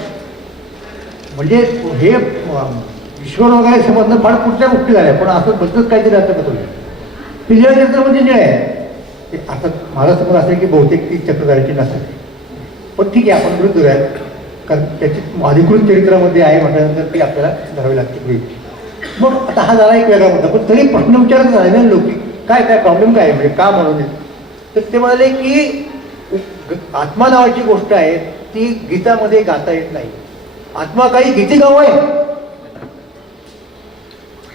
म्हणजे हे ईश्वर वगैरे समजणं फार पुढच्या गोष्टी झाल्या, पण असं बद्दलच काहीतरी असं कसं होईल. पिल्ल्याचरित्र म्हणजे जे आहे आता मला समज असेल की बहुतेक ती चक्रधाराची नसावी, पण ठीक आहे आपण विरुद्ध आहे, कारण त्याची अधिकृत चरित्रामध्ये आहे म्हटल्यानंतर ती आपल्याला धरावी लागते. मग आता हा झाला एक वेगळा मुद्दा, पण तरी प्रश्न विचारत झाले ना लोक काय प्रॉब्लेम काय आहे, म्हणजे का म्हणून. तर ते म्हणाले की आत्मा नावाची गोष्ट आहे ती गीतामध्ये गाता येत नाही. आत्मा काही गीती गाव आहे.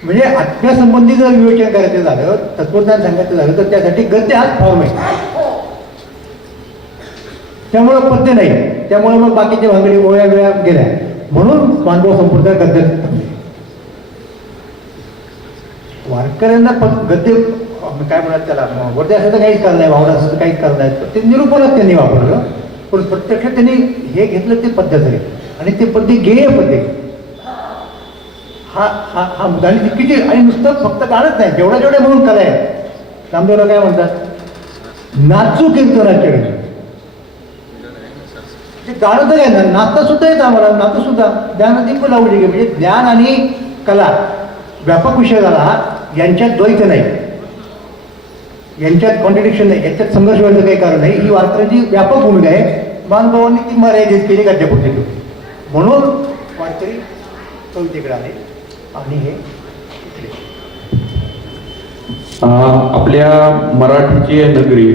म्हणजे आत्म्यासंबंधी जर विवेचन करायचं झालं, तत्वज्ञान सांगायचं झालं तर त्यासाठी गद्य हाच फॉर्म आहे. त्यामुळं पद्य नाही. त्यामुळे मग बाकीच्या भांगडी ओळ्या वेळा गेल्या. म्हणून मानव संप्रदाय गद्य वारकऱ्यांना गद्य काय म्हणतात त्याला वरती असं तर काहीच कारण नाही, वावडा असं तर काहीच कारण नाही. ते निरूपणच त्यांनी वापरलं, पण प्रत्यक्षात त्यांनी हे घेतलं ते पद्य झाले आणि ते पद्य गेय पद्य. हा मुद्दा आणि किती आणि नुसतं फक्त गाणंच नाही, जेवढ्या म्हणून कला आहे नामदेवराव काय म्हणतात, नाचू कीर्तनाच्या वेळी. ते गाणं तर आहे ना, नाचता सुद्धा येतं आम्हाला, नाचू सुद्धा. ज्ञानदीप लावली म्हणजे ज्ञान आणि कला व्यापक विषय झाला हा. यांच्यात द्वैत नाही, यांच्यात कॉन्ट्रडिक्शन नाही, यांच्यात संघर्ष व्हायचं काही कारण नाही. ही वारकऱ्याची व्यापक भूमिका आहे. महानुभावांनी ती मर्यादित केली गाज्यापुरती ठेवली. म्हणून वारकरी कवितेकडे आले आणि हे इकडे. आपल्या मराठीची नगरी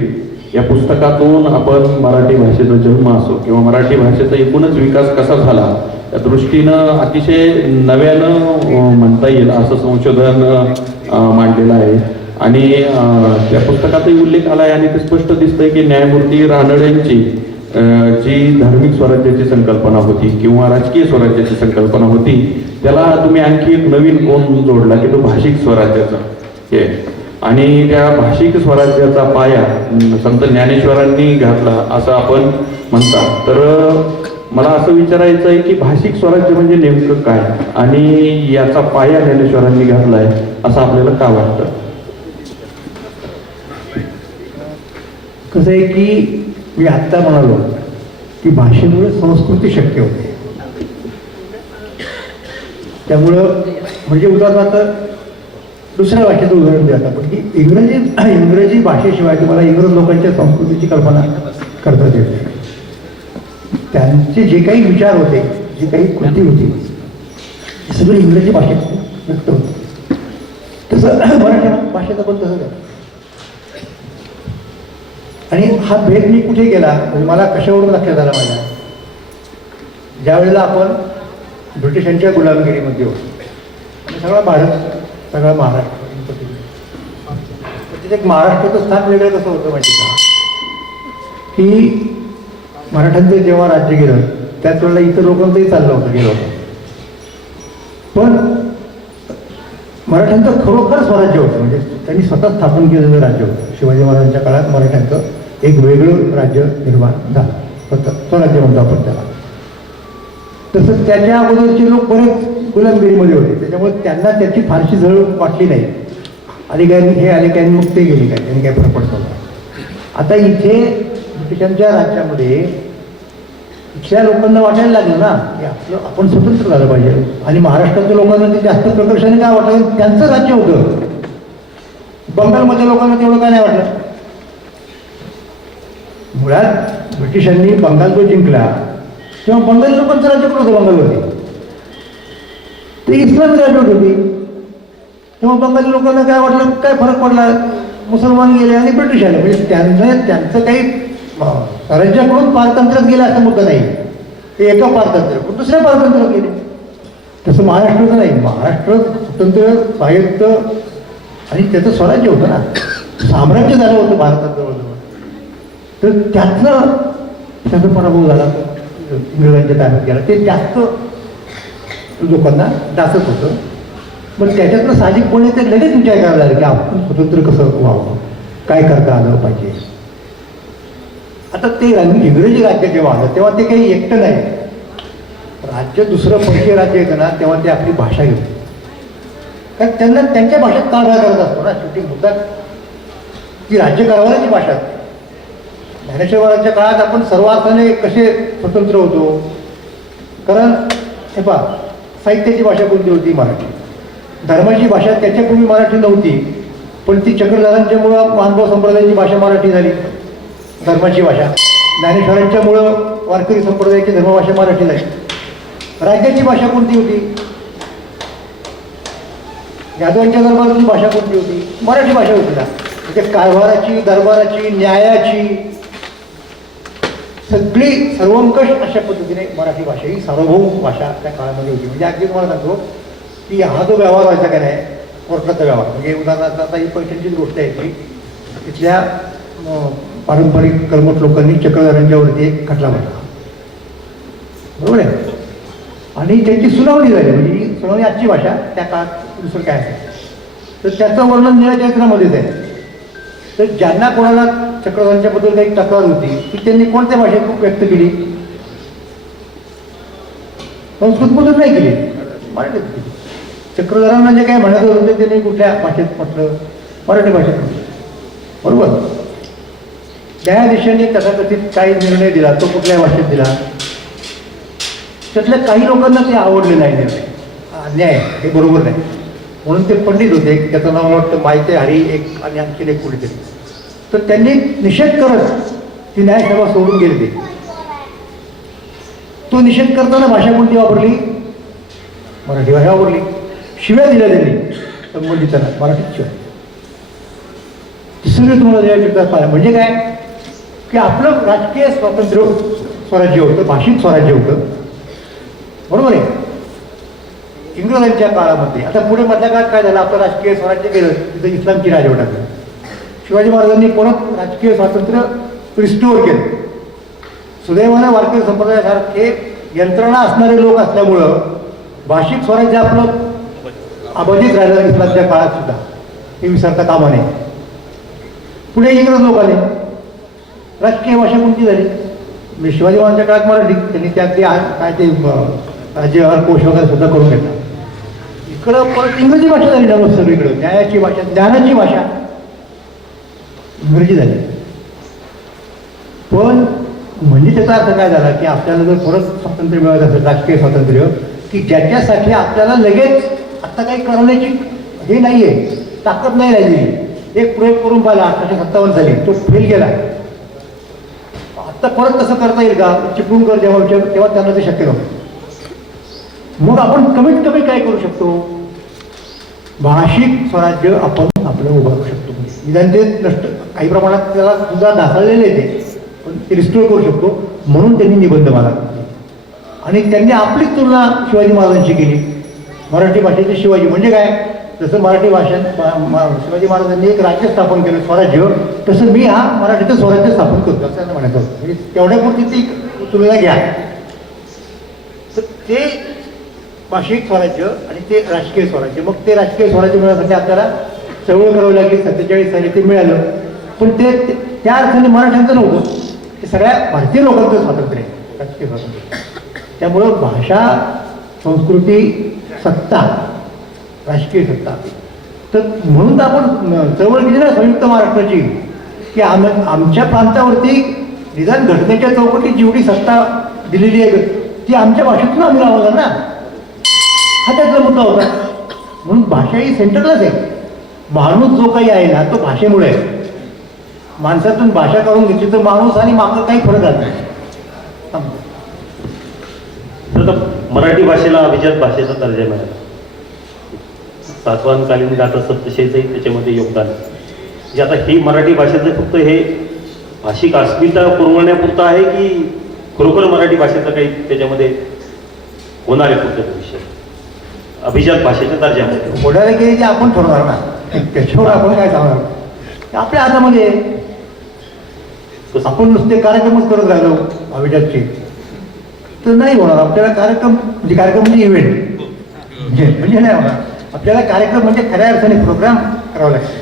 या पुस्तकातून आपण मराठी भाषेचा जन्म असो किंवा मराठी भाषेचा एकूणच विकास कसा झाला त्या दृष्टीनं अतिशय नव्यानं म्हणता येईल असं संशोधन मांडलेलं आहे. आणि त्या पुस्तकातही उल्लेख आला आहे आणि ते स्पष्ट दिसतंय की न्यायमूर्ती रानडेंची जी धार्मिक स्वराज्याची संकल्पना होती किंवा राजकीय स्वराज्याची संकल्पना होती, त्याला तुम्ही आणखी एक नवीन कोण जोडला की तो भाषिक स्वराज्याचा हे. आणि त्या भाषिक स्वराज्याचा पाया संत ज्ञानेश्वरांनी घातला असं आपण म्हणतात. तर मला असं विचारायचं आहे की भाषिक स्वराज्य म्हणजे नेमकं काय आणि याचा पाया ज्ञानेश्वरांनी घातलाय असं आपल्याला का वाटतं? कसं आहे की मी आत्ता म्हणालो की भाषेमुळे संस्कृती शक्य होते. त्यामुळं म्हणजे उदाहरणार्थ दुसऱ्या भाषेचं उदाहरण द्या आपण की इंग्रजी भाषेशिवाय तुम्हाला इंग्रज लोकांच्या संस्कृतीची कल्पना करता येत नाही. त्यांचे जे काही विचार होते, जी काही कृती होती, सगळं इंग्रजी भाषेत व्यक्त होतं. तसं मराठी भाषेचं पण तसंच आहे. आणि हा भेद मी कुठे गेला म्हणजे मला कशावरून लक्षात आला माझ्या, ज्या वेळेला आपण ब्रिटिशांच्या गुलामगिरीमध्ये होतो आणि सगळा भारत, सगळा महाराष्ट्र, तिथे एक महाराष्ट्राचं स्थान वेगळं कसं होतं माहिती का, की मराठ्यांचं जेव्हा राज्य गेलं त्याच वेळेला इतर लोकांचंही चाललं होतं, गेलं होतं. पण मराठ्यांचं खरोखर स्वराज्य होतं, म्हणजे त्यांनी स्वतः स्थापन केलेलं राज्य होतं. शिवाजी महाराजांच्या काळात मराठ्यांचं एक वेगळं राज्य निर्माण झालं, स्वराज्य म्हणतो आपण त्याला. तसंच त्याच्या अगोदरचे लोक बरेच गुलामगिरीमध्ये होते, त्याच्यामुळे त्यांना त्याची फारशी झळ वाटली नाही. आणि काय हे आले काय मग ते गेले काय, त्यांनी काय फरक पडतो. आता इथे ब्रिटिशांच्या राज्यामध्ये इथल्या लोकांना वाटायला लागलं ना की आपण स्वतंत्र झालं पाहिजे. आणि महाराष्ट्रातल्या लोकांना ते जास्त प्रकर्षाने काय वाटलं, त्यांचं राज्य होतं. बंगालमधल्या लोकांना तेवढं काय नाही वाटलं. मुळात ब्रिटिशांनी बंगाल जो जिंकला तेव्हा बंगाली लोकांचं राज्य कुठं होतं, बंगालमध्ये ते इस्लामी राजवट होती. तेव्हा बंगाली लोकांना काय वाटलं, काय फरक पडला, मुसलमान गेले आणि ब्रिटिश आले. म्हणजे त्यांचं काही स्वराज्याकडून पारतंत्र्यात गेलं असं मुद्दा नाही. ते एका पारतंत्र्य पण दुसऱ्या पारतंत्र्यात गेले. तसं महाराष्ट्राचं नाही. महाराष्ट्र स्वतंत्र, स्वायत्त आणि त्याचं स्वराज्य होतं ना, साम्राज्य झालं होतं भारताजवळ. तर त्यातनं त्याचा पराभव झाला, इंग्रजांच्या ताब्यात गेला. ते जास्त लोकांना डासत होतं. पण त्याच्यातनं साहजिकपणे ते लगेच विचार करायला लागले की आपण स्वतंत्र कसं व्हावं, काय करता आलं पाहिजे. आता ते इंग्रजी राज्य जेव्हा आलं तेव्हा ते काही एकटं नाही. राज्य दुसरं परकीय राज्य येतं ना तेव्हा ते आपली भाषा घेते, कारण त्यांना त्यांच्या भाषेत कारभार करत असतो ना. शेवटी मुद्दा ती राज्यकारभाराची भाषा असते. ज्ञानेश्वरांच्या काळात आपण सर्वार्थाने कसे स्वतंत्र होतो, कारण हे पहा साहित्याची भाषा कोणती होती, मराठी. धर्माची भाषा त्याच्यापूर्वी मराठी नव्हती, पण ती चक्रधरांच्यामुळं मानभाव संप्रदायाची भाषा मराठी झाली, धर्माची भाषा. ज्ञानेश्वरांच्यामुळं वारकरी संप्रदायाची धर्मभाषा मराठी झाली. राज्याची भाषा कोणती होती, यादवांच्या दरबाराची भाषा कोणती होती, मराठी भाषा होती ना. म्हणजे कारभाराची, दरबाराची, न्यायाची सगळी सर्वंकष अशा पद्धतीने मराठी भाषा ही सार्वभौम भाषा त्या काळामध्ये होती. म्हणजे अगदी तुम्हाला सांगतो की हा जो व्यवहार व्हायचा का नाही, कोर्टाचा व्यवहार, म्हणजे उदाहरणार्थ आता ही पैठणचीच गोष्ट आहे की तिथल्या पारंपरिक कर्मठ लोकांनी चक्रधरांच्यावरती एक खटला भरला, बरोबर आहे. आणि त्यांची सुनावणी झाली, म्हणजे ही सुनावणी आजची भाषा, त्या काळात दुसरं काय असेल तर त्याचं वर्णन निळ्याचरित्रामध्येच आहे. तर ज्यांना कोणाला चक्रधरांच्याबद्दल काही तक्रार होती की त्यांनी कोणत्या भाषेत व्यक्त केली, संस्कृतमधून नाही केली, मराठीत केली. चक्रधरांना जे काही म्हणायचं होतं त्यांनी कुठल्या भाषेत म्हटलं, मराठी भाषेत म्हटलं. बरोबर. न्यायाधीशांनी तथाकथित काही निर्णय दिला, तो कुठल्या भाषेत दिला, त्यातल्या काही लोकांना ते आवडले नाही निर्णय, अन्याय, हे बरोबर नाही. म्हणून ते पंडित होते, त्याचं नाव वाटतं माहिती हरी एक आणि आणखीन एक कुणीतरी, तर त्यांनी निषेध करत ती न्यायसभा सोडून गेले. ते तो निषेध करताना भाषा कोणती वापरली? मराठी भाषा वापरली. शिव्या दिल्या त्यांनी संबंधितांना, मराठीत शिवाय. तिसरी तुम्हाला द्यायची पाहिजे म्हणजे काय की आपलं राजकीय स्वातंत्र्य स्वराज्य होतं, भाषिक स्वराज्य होतं, बरोबर आहे, इंग्रजांच्या काळामध्ये. आता पुढे मधल्या काळात काय झालं, आपलं राजकीय स्वराज्य गेलं, तिथं इस्लामची राजवट आली. शिवाजी महाराजांनी परत राजकीय स्वातंत्र्य रिस्टोअर केलं. सुदैवानं वारकरी संप्रदायासारखे यंत्रणा असणारे लोक असल्यामुळं भाषिक स्वराज्य आपलं अबाधित राहिलं इस्लामच्या काळात सुद्धा, हे विसरता कामा नये. पुढे इंग्रज लोक आले, राजकीय भाषा कोणती झाली? म्हणजे शिवाजी महाराजांच्या काळात मराठी, त्यांनी त्यातली काय ते राज्य कोश वगैरे सुद्धा करून घेतला. इकडं परत इंग्रजी भाषा झाली ना सगळीकडं, न्यायाची भाषा, ज्ञानाची भाषा इंग्रजी झाली. पण म्हणजे त्याचा अर्थ काय झाला की आपल्याला जर परत स्वातंत्र्य मिळत असेल, राजकीय स्वातंत्र्य, की ज्याच्यासाठी आपल्याला लगेच आता काही करण्याची हे नाही आहे, ताकद नाही राहिली. एक प्रयोग करून पाहिला 1857 साली, तो फेल गेला. आता परत तसं करता येईल का? चिपळूण कर तेव्हा त्यांना ते शक्य नव्हतं. मग आपण कमीत कमी काय करू शकतो? भाषिक स्वराज्य आपण आपलं उभारू शकतो. निदान ते नष्ट काही प्रमाणात त्याला सुद्धा ढासळलेले ते, पण ते रिस्टोर करू शकतो. म्हणून त्यांनी निबंधमाला आणि त्यांनी आपलीच तुलना शिवाजी महाराजांची केली. मराठी भाषेचे शिवाजी म्हणजे काय? जसं मराठी भाषेत शिवाजी महाराजांनी एक राज्य स्थापन केलं स्वराज्य, तसं मी हा मराठीचं स्वराज्य स्थापन करतो असं त्यांना म्हणायचं. म्हणजे तेवढ्यापुरती ती तुलना घ्या. तर ते भाषिक स्वराज्य आणि ते राजकीय स्वराज्य. मग ते राजकीय स्वराज्य मिळण्यासाठी आपल्याला चळवळ करावी लागली. 47 साली ते मिळालं. पण ते त्या अर्थाने मराठ्यांचं नव्हतं, ते सगळ्या भारतीय लोकांचं स्वातंत्र्य आहे, राजकीय स्वातंत्र्य. त्यामुळं भाषा, संस्कृती, सत्ता, राजकीय सत्ता. तर म्हणून तर आपण चळवळ केली ना संयुक्त महाराष्ट्राची, की आमच्या प्रांतावरती निदान घटनेच्या चौकटीत जेवढी सत्ता दिलेली आहे ती आमच्या भाषेतून आम्ही लावणार ना, हा त्यातला मुद्दा होता. म्हणून भाषा ही सेंटरलाच आहे. माणूस जो काही आहे ना तो भाषेमुळे आहे. माणसातून भाषा काढून घेतली तर माणूस आणि मागं काही फरक आला नाही. तर मराठी भाषेला अभिजात भाषेचा दर्जा मिळाला. सातवाहनकालीन गाथा सप्तशेचंही त्याच्यामध्ये योगदान आहे. म्हणजे आता ही मराठी भाषेचं फक्त हे भाषिक अस्मिता पुरवण्यापुरतं आहे की खरोखर मराठी भाषेचं काही त्याच्यामध्ये होणार आहे पुढचं भविष्य अभिजात भाषेच्या दर्जामध्ये? होणारे गेले जे आपण ठरवणार ना, त्याच्यावर आपण काय सांगणार? आपल्या हातामध्ये आपण नुसते कार्यक्रमच करत राहिलो अभिजातचे तर नाही होणार. आपल्याला कार्यक्रम म्हणजे इव्हेंट म्हणजे नाही होणार. आपल्याला कार्यक्रम म्हणजे खऱ्या अर्थाने प्रोग्राम करावा लागतो,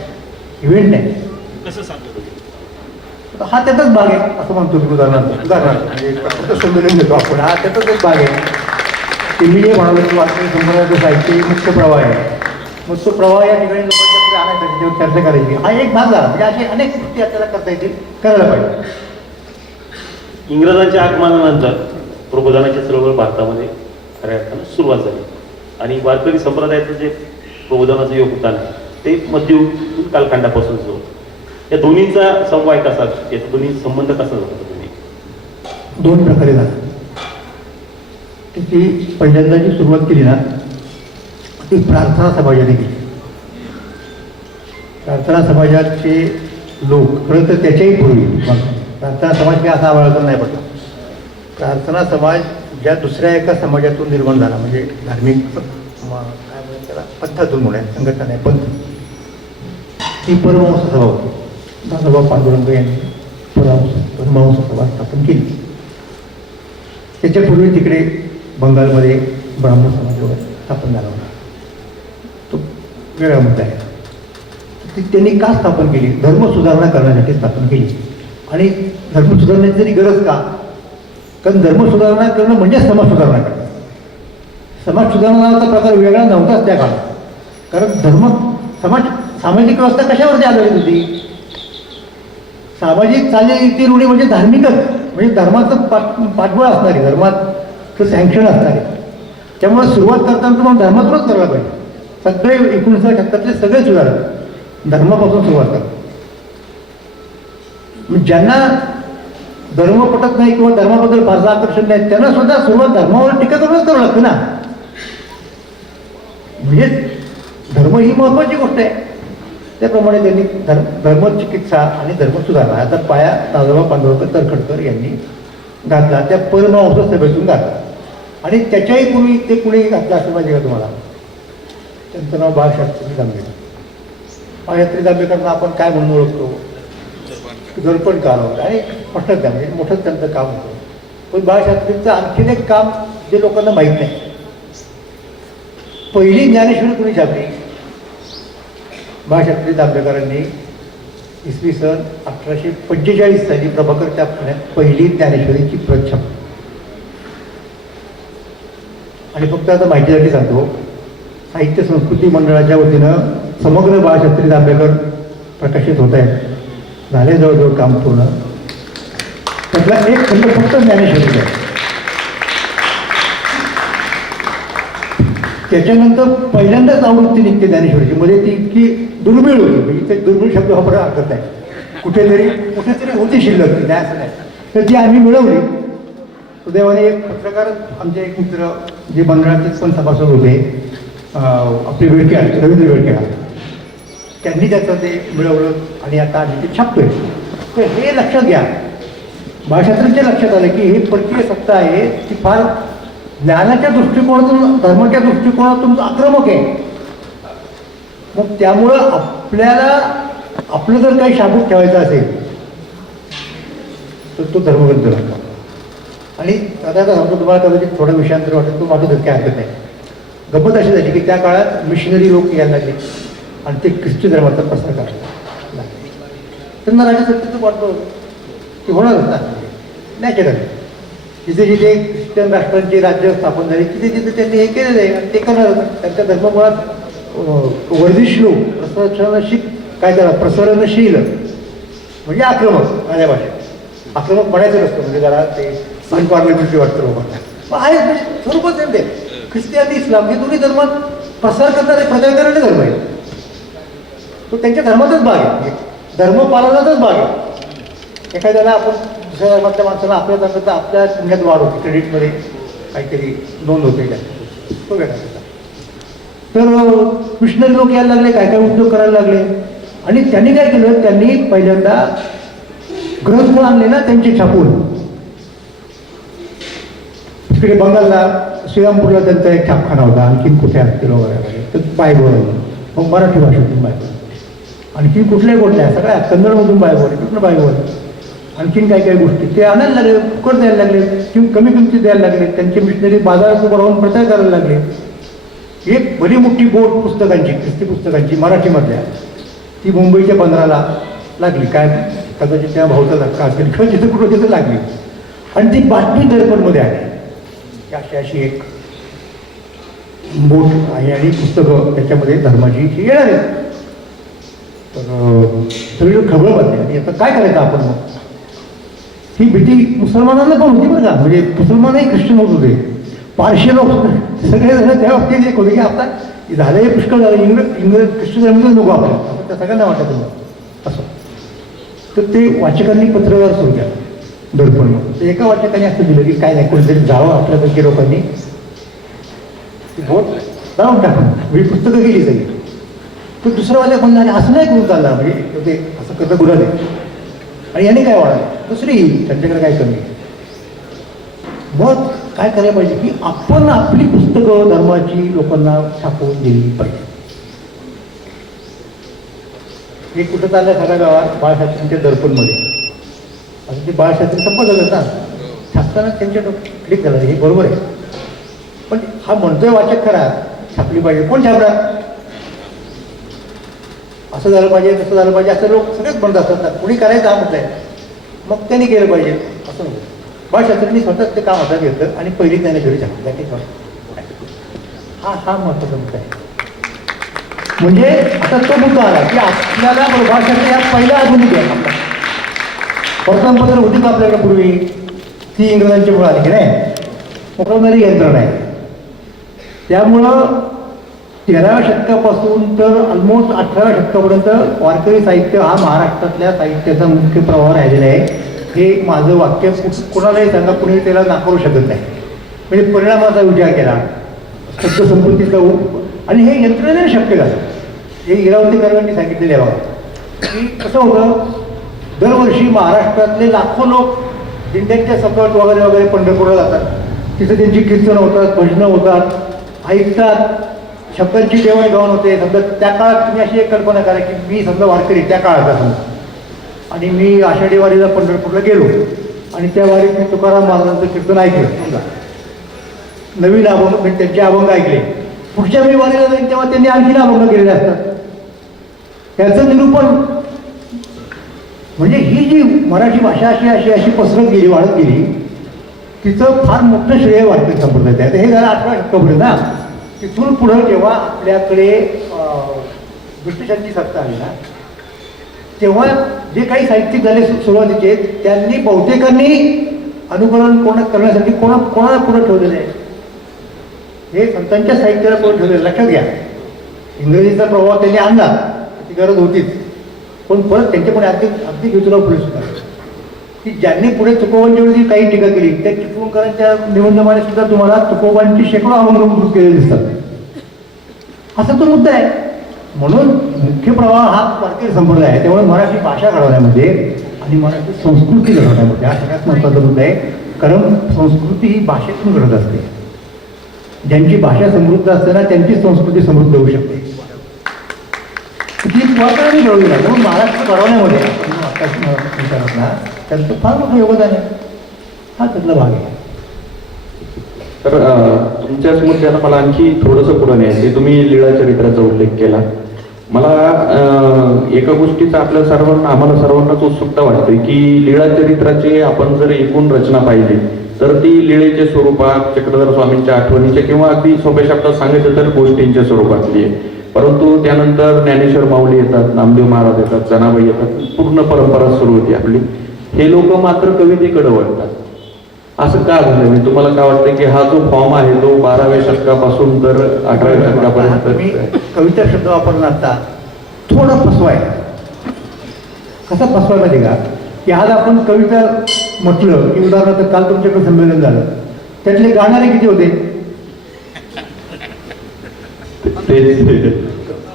इव्हेंट नाही. कसं सांगतो हा त्याचाच भाग आहे असं म्हणतो मी. उदाहरणार्थ म्हणजे संमेलन घेतो आपण, हा त्याचाच एक भाग आहे. ते मी जे म्हणालो की वारकरी संप्रदायाचं साहित्य मुख्य प्रवाह आहे. मग तो प्रवाह या ठिकाणी लोकांच्याकडे आणायसाठी त्यावर चर्चा करायची, हा एक भाग झाला. म्हणजे असे अनेक गोष्टी आपल्याला करता येतील, करायला पाहिजे. इंग्रजांच्या आगमनानंतर प्रबोधनाची चळवळ भारतामध्ये खऱ्या अर्थानं सुरुवात झाली आणि वारकरी संप्रदायाचं जे प्रबोधनाचं योगदान आहे ते मध्ययुगीन कालखंडापासून सुरू होतं. या दोन्हींचा समवाय कसा, याचा दोन्ही संबंध कसा जातो? दोन प्रकारे झाला. ती पहिल्यांदा जी सुरुवात केली ना ती प्रार्थना समाजाने केली. प्रार्थना समाजाचे लोक खरं तर त्याच्याही पूर्वी प्रार्थना समाज काही असा आवाळातून नाही पडला. प्रार्थना समाज ज्या दुसऱ्या एका समाजातून निर्माण झाला, म्हणजे धार्मिक काय म्हणतात त्याला, पंथातून म्हणूया, संघटना नाही पंथ, ती परमहंस सभा होती. दादाभाऊ पांडुरंग यांनी परमहंस सभा स्थापन केली. त्याच्यापूर्वी तिकडे बंगालमध्ये ब्राह्मण समाज वगैरे स्थापन झाला होता, तो वेगळा मुद्दा आहे. ती त्यांनी का स्थापन केली? धर्म सुधारणा करण्यासाठी स्थापन केली. आणि धर्म सुधारण्याची जरी गरज का? कारण धर्म सुधारणा करणं म्हणजे समाज सुधारणा करणं. समाज सुधारणाचा प्रकार वेगळा नव्हताच त्या काळात. कारण धर्म सामाजिक व्यवस्था कशावरती आधारित होती? सामाजिक चालीरीती रूढी म्हणजे धार्मिकच, म्हणजे धर्माचं पाठबळ असणार आहे, धर्माचं सँक्शन असणार आहे. त्यामुळे सुरुवात करताना तुम्हाला धर्मातूनच करायला पाहिजे. सगळे 19व्या शतकातले सगळे सुधारक धर्मापासून सुरुवात करतात. ज्यांना धर्म पटत नाही किंवा धर्माबद्दल फारसं आकर्षण नाही त्यांना सुद्धा सुरुवात धर्मावर टीका करूनच करावं लागतं ना. म्हणजे धर्म ही महत्वाची गोष्ट आहे. त्याप्रमाणे त्यांनी धर्मचिकित्सा आणि धर्मसुधारणा आता पाया दादोबा पांडुरंग तरखडकर यांनी घातला, त्या परमहंस सभेतून घातला. आणि त्याच्याही पूर्वी ते कुणी घातलं असं पाहिजे का तुम्हाला? त्यांचं नाव बाळशास्त्री जांभेकर. बाळशास्त्री जांभेकरांना आपण काय म्हणून ओळखतो? दर्पणकार होतं आणि स्पष्टच म्हणजे मोठंच त्यांचं काम होतं. पण बाळशास्त्रींचं आणखीन एक काम जे लोकांना माहीत नाही, पहिली ज्ञानेश्वरी कुणी छापली? बाळशास्त्री जांभेकरांनी इसवी सन 1845 साली प्रभाकरच्या पुण्यात पहिली ज्ञानेश्वरीची प्रत छापली. आणि फक्त आता माहितीसाठी सांगतो, साहित्य संस्कृती मंडळाच्या वतीनं समग्र बाळशास्त्री जांभेकर प्रकाशित होत आहेत. झाले जवळजवळ काम पूर्ण. त्यातला एक खंड फक्त ज्ञानेश्वरीचा आहे. त्याच्यानंतर पहिल्यांदाच आवृत्ती निघते ज्ञानेश्वरीची, म्हणजे ती इतकी दुर्मिळ होती, म्हणजे ते दुर्मिळ शब्द वापरा हरकत नाही, कुठेतरी होती शिल्लक ती, नाही असं नाही. तर ती आम्ही मिळवली. सुदैवाने एक पत्रकार आमचे एक मित्र जे मंडळाचे पण सभासद होते, आपले विळके रवींद्र विळके, त्यांनी त्याचं ते मिळवलं आणि आता आम्ही ते छापतोय. तर हे लक्षात घ्या, बाळशास्त्रींच्या लक्षात आलं की हे परकीय सत्ता आहे ती फार ज्ञानाच्या दृष्टिकोनातून धर्माच्या दृष्टिकोनातून आक्रमक आहे. मग त्यामुळं आपल्याला आपलं जर काही शाबूत ठेवायचं असेल तर तो धर्मग्रंथ लागतो. आणि आता सांगतो तुम्हाला, कदाचित थोडं विषयांतर वाटेल, तो वाटतच काय हरकत नाही. गंमत अशी झाली की त्या काळात मिशनरी लोक यायला लागले आणि ते ख्रिस्ती धर्माचा प्रसार करायला लागले. त्यांना राजसत्तेचं वाटतं की होणारच ना, नॅचरल. जिथे जिथे ख्रिश्चन राष्ट्रांची राज्य स्थापन झाली तिथे तिथे त्यांनी हे केलेलं आहे आणि ते करणार. त्यांच्या धर्ममुळात वर्धिष्णू प्रसारणशील, काय त्याला प्रसारणशील म्हणजे आक्रमक, माझ्या भाषेत आक्रमक म्हणायचं नसतं, म्हणजे जरा ते अनपार्लिमेंटरी वाटतं लोकांना. आहे म्हणजे स्वरूपच आहे ते. ख्रिस्ती आणि इस्लाम हे दोन्ही धर्मात प्रसार करणारे प्रचार करणारे धर्म आहे. तो त्यांच्या धर्माचाच भाग आहे, धर्मपालनाचाच भाग आहे. एखाद्याला आपण दुसऱ्या धर्मातल्या माणसाला आपल्या धर्मात आपल्या पुण्यात वाढ होते, क्रेडिटमध्ये काहीतरी नोंद होते काय तो वेगळा. तर मिशनरी लोक यायला लागले, काय काय उद्योग करायला लागले. आणि त्यांनी काय केलं, त्यांनी पहिल्यांदा ग्रंथ आणले ना त्यांचे छापून. तिकडे बंगालला श्रीरामपूरला त्यांचा एक छापखाना होता, आणखीन कुठे असतील वगैरे. तर बायबल, मग मराठी भाषेतून बायबल, आणखीन कुठल्या सगळ्या कन्नडमधून बायबल, कुठलं बायबल, आणखीन काही काही गोष्टी ते आणायला लागले, फुकट द्यायला लागले, कमी किमतीत द्यायला लागले. त्यांचे मिशनरी बाजारात उभं राहून प्रचार करायला लागले. एक भली मोठी बोट पुस्तकांची, ख्रिस्ती पुस्तकांची मराठीमधल्या, ती मुंबईच्या बंदराला लागली. काय कदाचित त्या भाऊचा धक्का असेल किंवा जिथं कुठं तिथं लागली. आणि ती बातमी दर्पणमध्ये आली, अशी अशी एक बोट आहे आणि पुस्तकं त्याच्यामध्ये धर्माची ही येणार आहे. तर सगळी खबर बातमी. आणि आता काय करायचं आपण? मग ही भीती मुसलमानांना पण होती बरं का, म्हणजे मुसलमानही ख्रिश्चन होत होते, पारशी लोक सगळेजण त्या बाबतीत एक होते की आता झालं हे पुष्कळ झालं, इंग्रज ख्रिश्चन धर्माचं नको आपल्याला, असं त्या सगळ्यांना वाटत होतं असं. तर ते वाचकांनी पत्रव्यवहार सुरू केला दर्पण. तर एका वाचकाने असं दिलं की काय नाही, कोणीतरी जावं आपल्यापैकी लोकांनी बोट जाऊन टाकून ही पुस्तकं गेली सगळी. तर दुसरा वाचक म्हणला असं नाही करून चालला, म्हणजे ते असं करणं गुन्हा नाही. आणि याने काय वाढलं, दुसरी त्यांच्याकडे काय कमी. मग काय करायला पाहिजे की आपण आपली पुस्तकं धर्माची लोकांना छापवून दिली पाहिजे. हे कुठं चाललं सगळ्या गावात बाळशास्त्रींच्या दर्पणमध्ये. असं ते बाळशास्त्री संपत झालं ना, छापताना त्यांच्या क्लिक झालं, हे बरोबर आहे. पण हा म्हणतोय वाचक खरा छापली पाहिजे, कोण छापणार? असं झालं पाहिजे, तसं झालं पाहिजे असं लोक सगळेच म्हणत असतात ना. कुणी करायचं हा म्हटलंय मग त्यांनी केलं पाहिजे असं नव्हतं. बाळशास्त्रींनी स्वतःच ते काम हातात घेतलं आणि पहिली ज्ञानेश्वरी छापली. हा महत्त्वाचा मुद्दा आहे. म्हणजे आता तो मुद्दा आला की आपल्याला बाळशास्त्री हा पहिला आधुनिक आहे आपला. वर्तमानपत्र होती का आपल्याकडे पूर्वी? ती इंग्रजांची मुळे आली की नाही, मोकळणारी यंत्रणा आहे. त्यामुळं 13व्या शतकापासून तर ऑलमोस्ट 18व्या शतकापर्यंत वारकरी साहित्य हा महाराष्ट्रातल्या साहित्याचा मुख्य प्रवाह राहिलेला आहे. हे माझं वाक्य कोणालाही सांगा, कुणी त्याला नाकारू शकत नाही. म्हणजे परिणामाचा विचार केला, शब्दसंपत्तीचा आणि हे यंत्रणेने शक्य झालं. हे इरावती कर्वांनी सांगितलेले आहे बघा, की कसं होतं, दरवर्षी महाराष्ट्रातले लाखो लोक दिंड्यांच्या सपाट वगैरे वगैरे पंढरपूरला जातात. तिथं त्यांची कीर्तनं होतात, भजनं होतात, ऐकतात, शब्दांची देवाणघेवाण होते. समजा त्या काळात तुम्ही अशी एक कल्पना करा की मी समजा वारकरी त्या काळाचा समजा, आणि मी आषाढी वारीला पंढरपूरला गेलो आणि त्या वारीत मी तुकाराम महाराजांचं कीर्तन ऐकलं. समजा नवीन अभंग, मी त्यांचे अभंग ऐकले. पुढच्या मी वारीला जाईन तेव्हा त्यांनी आणखीन अभंग केलेले असतात. त्याचं निरूपण म्हणजे ही जी मराठी भाषा अशी पसरत गेली, वाढत गेली, तिचं फार मोठं श्रेय वारकरी संप्रदायात आहे. हे झालं 18व्या शतकापर्यंत ना. तिथून पुढं जेव्हा आपल्याकडे ब्रिटिशांची सत्ता आली ना, तेव्हा जे काही साहित्यिक झाले सुरुवातीचे, त्यांनी बहुतेकांनी अनुकरण करण्यासाठी कोणाला पुढं ठेवलेलं आहे? हे संतांच्या साहित्याला पुढे ठेवलेलं. लक्षात घ्या, इंग्रजीचा प्रभाव त्यांनी आणला, ती गरज होतीच, पण परत त्यांच्यापुढे अगदी ज्योतिराव फुले सुद्धा, की ज्यांनी पुढे तुकोबांच्यावरती काही टीका केली, त्या चिपळूणकरांच्या निबंधमाने सुद्धा तुम्हाला तुकोबांची शेकडो अभंग केलेले दिसतात. असा तो मुद्दा आहे. म्हणून मुख्य प्रवाह हा वारकरी संप्रदाय आहे. त्यामुळे मराठी भाषा घडवण्यामध्ये आणि मराठी संस्कृती घडवण्यामध्ये हा सगळ्यात महत्त्वाचा मुद्दा आहे. कारण संस्कृती ही भाषेतून घडत असते. ज्यांची भाषा समृद्ध असते ना, त्यांची संस्कृती समृद्ध होऊ शकते. ती वारकऱ्यांनी घडवली नाही. म्हणून महाराष्ट्र घडवण्यामध्ये विचारत ना, त्यांचं फार मोठं योगदान आहे. हा त्यातला भाग आहे. तर तुमच्याच मुद्द्याला मला आणखी थोडंसं पुढं न्यायचं. तुम्ही लीळा चरित्राचा उल्लेख केला. मला एका गोष्टीचा आम्हाला सर्वांनाच उत्सुकता वाटते की लीळा चरित्राची आपण जर एकूण रचना पाहिली तर ती लीळेच्या स्वरूपात, चक्रधर स्वामींच्या आठवणीच्या किंवा अगदी सोप्या शब्दात सांगायचं तर गोष्टींच्या स्वरूपातली आहे. परंतु त्यानंतर ज्ञानेश्वर माऊली येतात, नामदेव महाराज येतात, जनाबाई येतात, पूर्ण परंपरा सुरू होती आपली. हे लोक मात्र कवितेकडे वळतात. असं का झालं? म्हणजे तुम्हाला काय वाटतं की हा जो फॉर्म आहे तो 12व्या शतकापासून तर 18व्या शतकापर्यंत? कविता शब्द वापरला आता थोडा फसवाय. कसा फसवाय माहिती का, की आज आपण कविता म्हटलं की उदाहरणार्थ काल तुमच्याकडे संमेलन झालं, त्यातले गाणारे किती होते?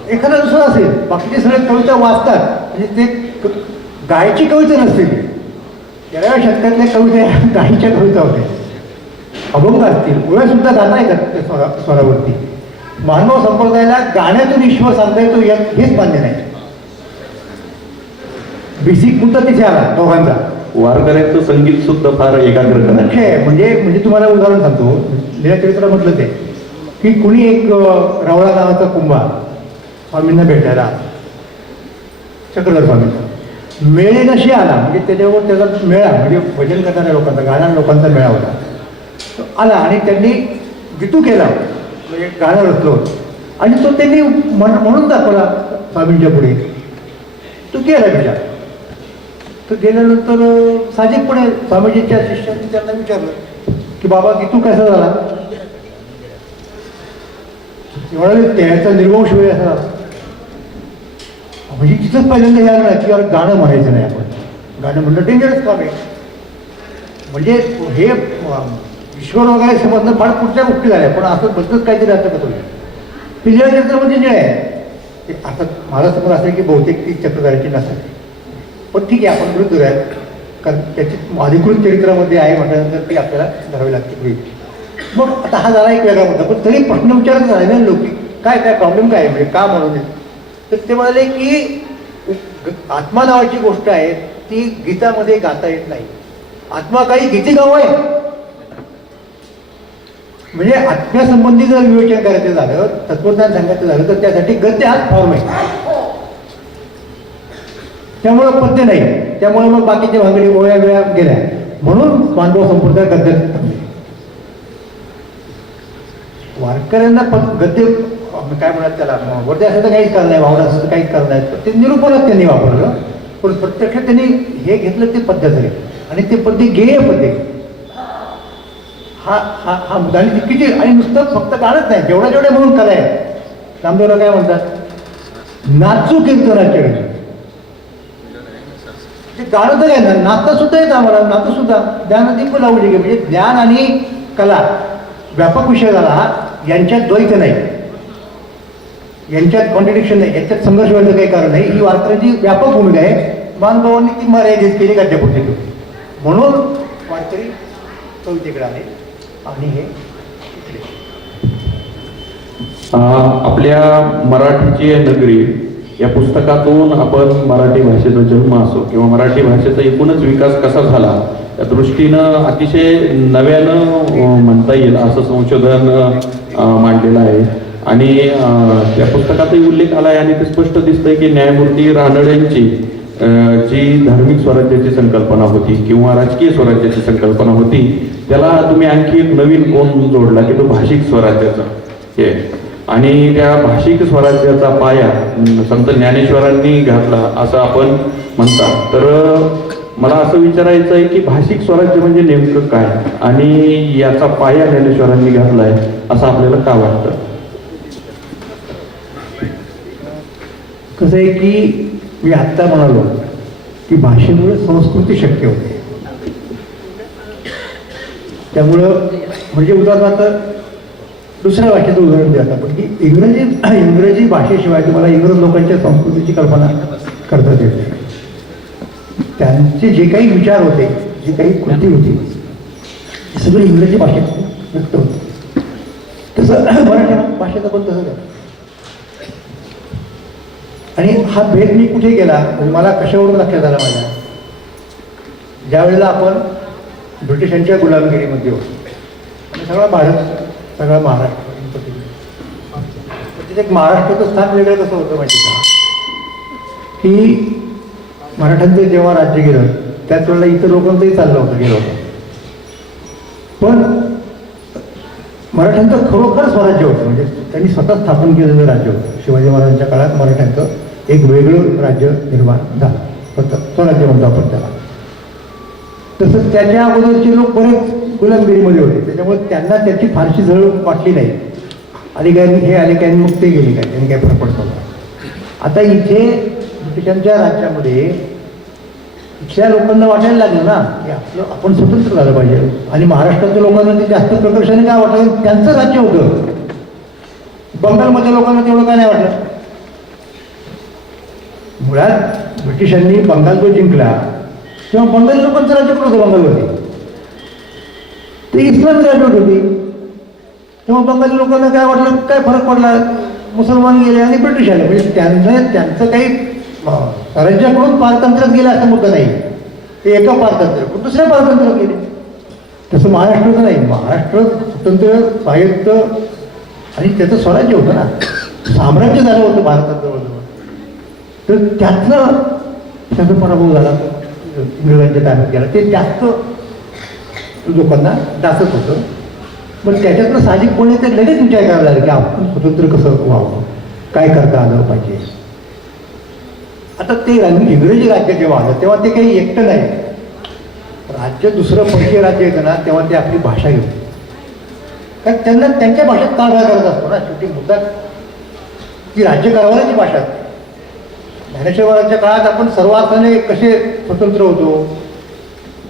एखादा दुसरा असेल, बाकीचे सगळे कविता वाचतात, म्हणजे ते गायची कविता नसते. 13व्या शतकातल्या कविता गायीच्या कविता होत्या. अभंग असतील, ओव्या सुद्धा गाता येतात त्या स्वरावरती. मानव संप्रदायाला गाण्यातून ईश्वर सांगता येतो हेच मान्य नाही. बेसिक मुद्दा तिथे आला दोघांचा. वारकऱ्यांचं संगीत सुद्धा फार एकाग्र मुख्य आहे. म्हणजे तुम्हाला उदाहरण सांगतो, लीळाचरित्र म्हटलं ते की कुणी एक रावळा नावाचा कुंभार स्वामींना भेटायला, चक्रधर स्वामींना मेळेनशी आला. म्हणजे त्याच्यावर त्याचा मेळा, म्हणजे भजन करणाऱ्या लोकांचा, गाणाऱ्या लोकांचा मेळा होता. तो आला आणि त्यांनी गीतू केला, म्हणजे गाणं रचलो, आणि तो त्यांनी म्हणून दाखवला स्वामींच्या पुढे. तो गेला विचार. तो गेल्यानंतर साहजिकपणे स्वामीजीच्या शिष्यांनी त्यांना विचारलं की बाबा गीतू कसा झाला? म्हणाले त्याचा निर्वंश वेळ असा झाला. म्हणजे तिथंच पहिल्यांदा यायला ना की गाणं म्हणायचं नाही. आपण गाणं म्हणणं डेंजरस काम आहे. म्हणजे हे ईश्वर वगैरे समजणं फार पुढच्या गोष्टी झाल्या, पण असं बद्दलच काहीतरी असं कसं होईल. पिल्ल्या चरित्रामध्ये जे आहे ते आता मला समज असं आहे की बहुतेक ती चक्रधाराची नसेल, पण ठीक आहे, आपण विरुद्ध आहेत, कारण त्याची अधिकृत चरित्रामध्ये आहे म्हटल्यानंतर ती आपल्याला धरावी लागते. मग आता हा झाला एक वेगळा मुद्दा, पण तरी प्रश्न विचारत झाले ना लोक, काय प्रॉब्लेम काय आहे, म्हणजे का म्हणून. तर ते म्हणाले की आत्मा नावाची गोष्ट आहे ती गीतामध्ये गाता येत नाही. आत्मा काही गीती गाव आहे. म्हणजे आत्म्यासंबंधी जर विवेचन करायचं झालं, तत्वज्ञान सांगायचं झालं, तर त्यासाठी गद्य हाच फॉर्म आहे. त्यामुळं पद्य नाही. त्यामुळे मग बाकीच्या भांगडी ओळ्या वेळा गेल्या. म्हणून मानव संप्रदाय गद्यात थांबले. वारकऱ्यांना गद्य काय म्हणतात त्याला, वरती असं तर काहीच कारण नाही, वावडा असं तर काहीच कारण नाही. ते निरूपणच त्यांनी वापरलं. पण प्रत्यक्षात त्यांनी हे घेतलं ते पद्धत आहे आणि ते पद्धती गेय पद्धती हा हा हा मुद्दा आणि किती आणि नुसतं फक्त गाणंच नाही जेवढ्या म्हणून कला आहे. नामदेवला काय म्हणतात नाचू कीर्तनाच्या वेळी ते गाणं तर आहे ना नातं सुद्धा येतं आम्हाला नातं सुद्धा ज्ञानदीप लावली गे म्हणजे ज्ञान आणि कला व्यापक विषय झाला हा यांच्यात द्वैत नाही यांच्यात कॉन्ट्रडिक्शन नाही यांच्यात संघर्ष व्हायचं काही कारण नाही. ही वारकऱ्याची व्यापक भूमिका आहे. महानुभावांनी ती मर्यादित केली गद्यापुरती म्हणून वारकरी कवितेकडे आले आणि हे आपल्या मराठीची नगरी या पुस्तकातून आपण मराठी भाषेचा जन्म असो किंवा मराठी भाषेचा एकूणच विकास कसा झाला या दृष्टीनं अतिशय नव्यानं म्हणता येईल असं संशोधन मांडलेलं आहे. आणि त्या पुस्तकातही उल्लेख आला आहे आणि ते स्पष्ट दिसतंय की न्यायमूर्ती रानडेंची जी धार्मिक स्वराज्याची संकल्पना होती किंवा राजकीय स्वराज्याची संकल्पना होती त्याला तुम्ही आणखी एक नवीन कोण जोडला की तो भाषिक स्वराज्याचा हे आणि त्या भाषिक स्वराज्याचा पाया संत ज्ञानेश्वरांनी घातला असं आपण म्हणतात. तर मला असं विचारायचं आहे की भाषिक स्वराज्य म्हणजे नेमकं काय आणि याचा पाया ज्ञानेश्वरांनी घातलाय असं आपल्याला का वाटतं? कसं आहे की मी आत्ता म्हणालो की भाषेमुळे संस्कृती शक्य होते. त्यामुळं म्हणजे उदाहरणार्थ दुसऱ्या भाषेचं उदाहरण द्या आपण की इंग्रजी भाषेशिवाय तुम्हाला इंग्रज लोकांच्या संस्कृतीची कल्पना करता येत नाही. त्यांचे जे काही विचार होते जी काही कृती होती हे सगळं इंग्रजी भाषेत व्यक्त होतं. तसं मराठी भाषेचं पण तसंच आहे. आणि हा भेद मी कुठे गेला म्हणजे मला कशावरून लक्षात आला माझ्या ज्या वेळेला आपण ब्रिटिशांच्या गुलामगिरीमध्ये होतो आणि सगळा भारत सगळा महाराष्ट्र तिथे एक महाराष्ट्राचं स्थान वेगळं कसं होतं माहिती का की मराठ्यांचं जेव्हा राज्य गेलं त्याच वेळेला इतर लोकांचंही चाललं होतं गेलं होतं. पण मराठ्यांचं खरोखर स्वराज्य होतं म्हणजे त्यांनी स्वतः स्थापन केलेलं राज्य होतं. शिवाजी महाराजांच्या काळात मराठ्यांचं एक वेगळं राज्य निर्माण झालं स्वतः स्वराज्य म्हणतो आपण त्याला. तसंच त्याच्या अगोदरचे लोक बरेच गुलामगिरीमध्ये होते त्याच्यामुळे त्यांना त्याची फारशी झळ वाटली नाही. अलिकायांनी हे अलिकायांनी मग ते गेले काय त्यांनी काय फरक पडतो. आता इथे ब्रिटिशांच्या राज्यामध्ये इथल्या लोकांना वाटायला लागलं ना की आपलं आपण स्वतंत्र झालं पाहिजे आणि महाराष्ट्रातल्या लोकांना ते जास्त प्रकर्षाने काय वाटलं त्यांचं राज्य होतं. बंगालमधल्या लोकांना तेवढं काय नाही वाटलं. मुळात ब्रिटिशांनी बंगाल जो जिंकला तेव्हा बंगाली लोकांचं राज्य पण होतं बंगालवरती ते इस्लामी राजवट होती. तेव्हा बंगाली लोकांना काय वाटलं काय फरक पडला मुसलमान गेले आणि ब्रिटिश आले म्हणजे त्यांचं काही स्वराज्याकडून पारतंत्र्यात गेलं असा मुद्दा नाही. ते एका पारतंत्र्य पण दुसऱ्या पारतंत्र्यात गेले. तसं महाराष्ट्राचं नाही. महाराष्ट्र स्वतंत्र स्वायत्त आणि त्याचं स्वराज्य होतं ना साम्राज्य झालं होतं भारताचं. तर त्यातनं त्याचा पराभव झाला इंग्रजांच्या ताब्यात गेला ते जास्त लोकांना डासत होतं. पण त्याच्यातनं साहजिकपणे ते लगेच विचार करायला लागले की आपण स्वतंत्र कसं व्हावं काय करता आलं पाहिजे. आता ते इंग्रजी राज्य जेव्हा आलं तेव्हा ते काही एकटं नाही राज्य दुसरं परकीय राज्य येतं ना तेव्हा ते आपली भाषा घेऊन कारण त्यांना त्यांच्या भाषेत कारभार करत असतो ना शेवटी मुद्दा ती राज्यकारभाराची भाषा. ज्ञानेश्वरांच्या काळात आपण सर्वार्थाने कसे स्वतंत्र होतो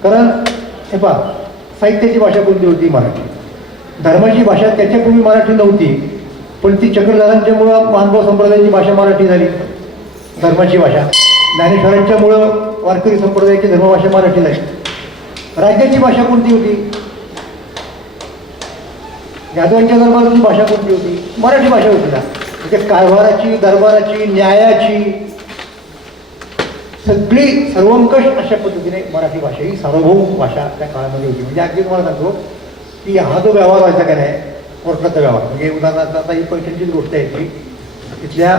कारण हे पहा साहित्याची भाषा कोणती होती मराठी. धर्माची भाषा त्याच्यापूर्वी मराठी नव्हती पण ती चक्रधारांच्यामुळं मानभाव संप्रदायाची भाषा मराठी झाली धर्माची भाषा. ज्ञानेश्वरांच्यामुळं वारकरी संप्रदायाची धर्मभाषा मराठी झाली. राज्याची भाषा कोणती होती यादवांच्या दरबाराची भाषा कोणती होती मराठी भाषा होती ना. म्हणजे कारभाराची दरबाराची न्यायाची सगळी सर्वंकष अशा पद्धतीने मराठी भाषा ही सार्वभौम भाषा त्या काळामध्ये होती. म्हणजे अगदी तुम्हाला सांगतो की हा जो व्यवहार व्हायचा का नाही कोर्टाचा व्यवहार म्हणजे उदाहरणार्थ आता ही पैठणचीच गोष्ट आहे की तिथल्या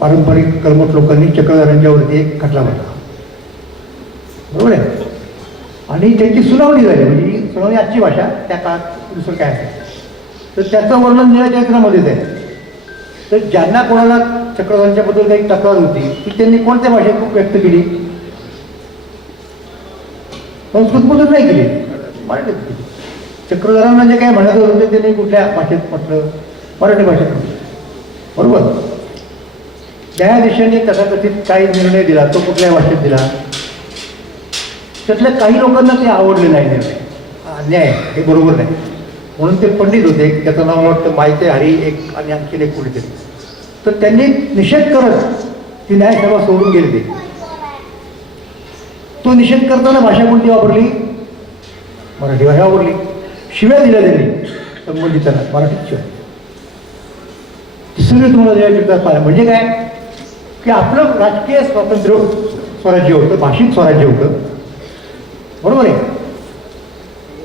पारंपरिक कर्मठ लोकांनी चक्रधारांच्यावरती एक खटला भरला बरोबर आहे आणि त्यांची सुनावणी झाली म्हणजे ही सुनावणी आजची भाषा त्या काळात दुसरं काय असेल तर त्याचं वर्णन निळ्या चरित्रामध्येच आहे. तर ज्यांना कोणाला चक्रधरांच्याबद्दल काही तक्रार होती की त्यांनी कोणत्या भाषेत व्यक्त केली? संस्कृतमधून नाही केली, मराठीत केली. चक्रधरांना जे काही म्हणायचं होतं त्यांनी कुठल्या भाषेत म्हटलं? मराठी भाषेत म्हटलं. बरोबर. न्यायाधीशांनी तथाकथित काही निर्णय दिला, तो कुठल्या भाषेत दिला? त्यातल्या काही लोकांना ते आवडले नाही निर्णय, अन्याय, हे बरोबर नाही. म्हणून ते पंडित होते, त्याचं नाव मला वाटतं माहिती हरी एक आणि आणखीन एक कुठेतरी, तर त्यांनी निषेध करत ती न्यायसभा सोडून गेले. ते तो निषेध करताना भाषा कोणती वापरली? मराठी भाषा वापरली. शिव्या दिल्या त्यांनी संबंधितांना, मराठीत शिवाय. तिसरी तुम्हाला द्यायची पाहिजे म्हणजे काय की आपलं राजकीय स्वातंत्र्य स्वराज्य होतं, भाषिक स्वराज्य होतं. बरोबर आहे.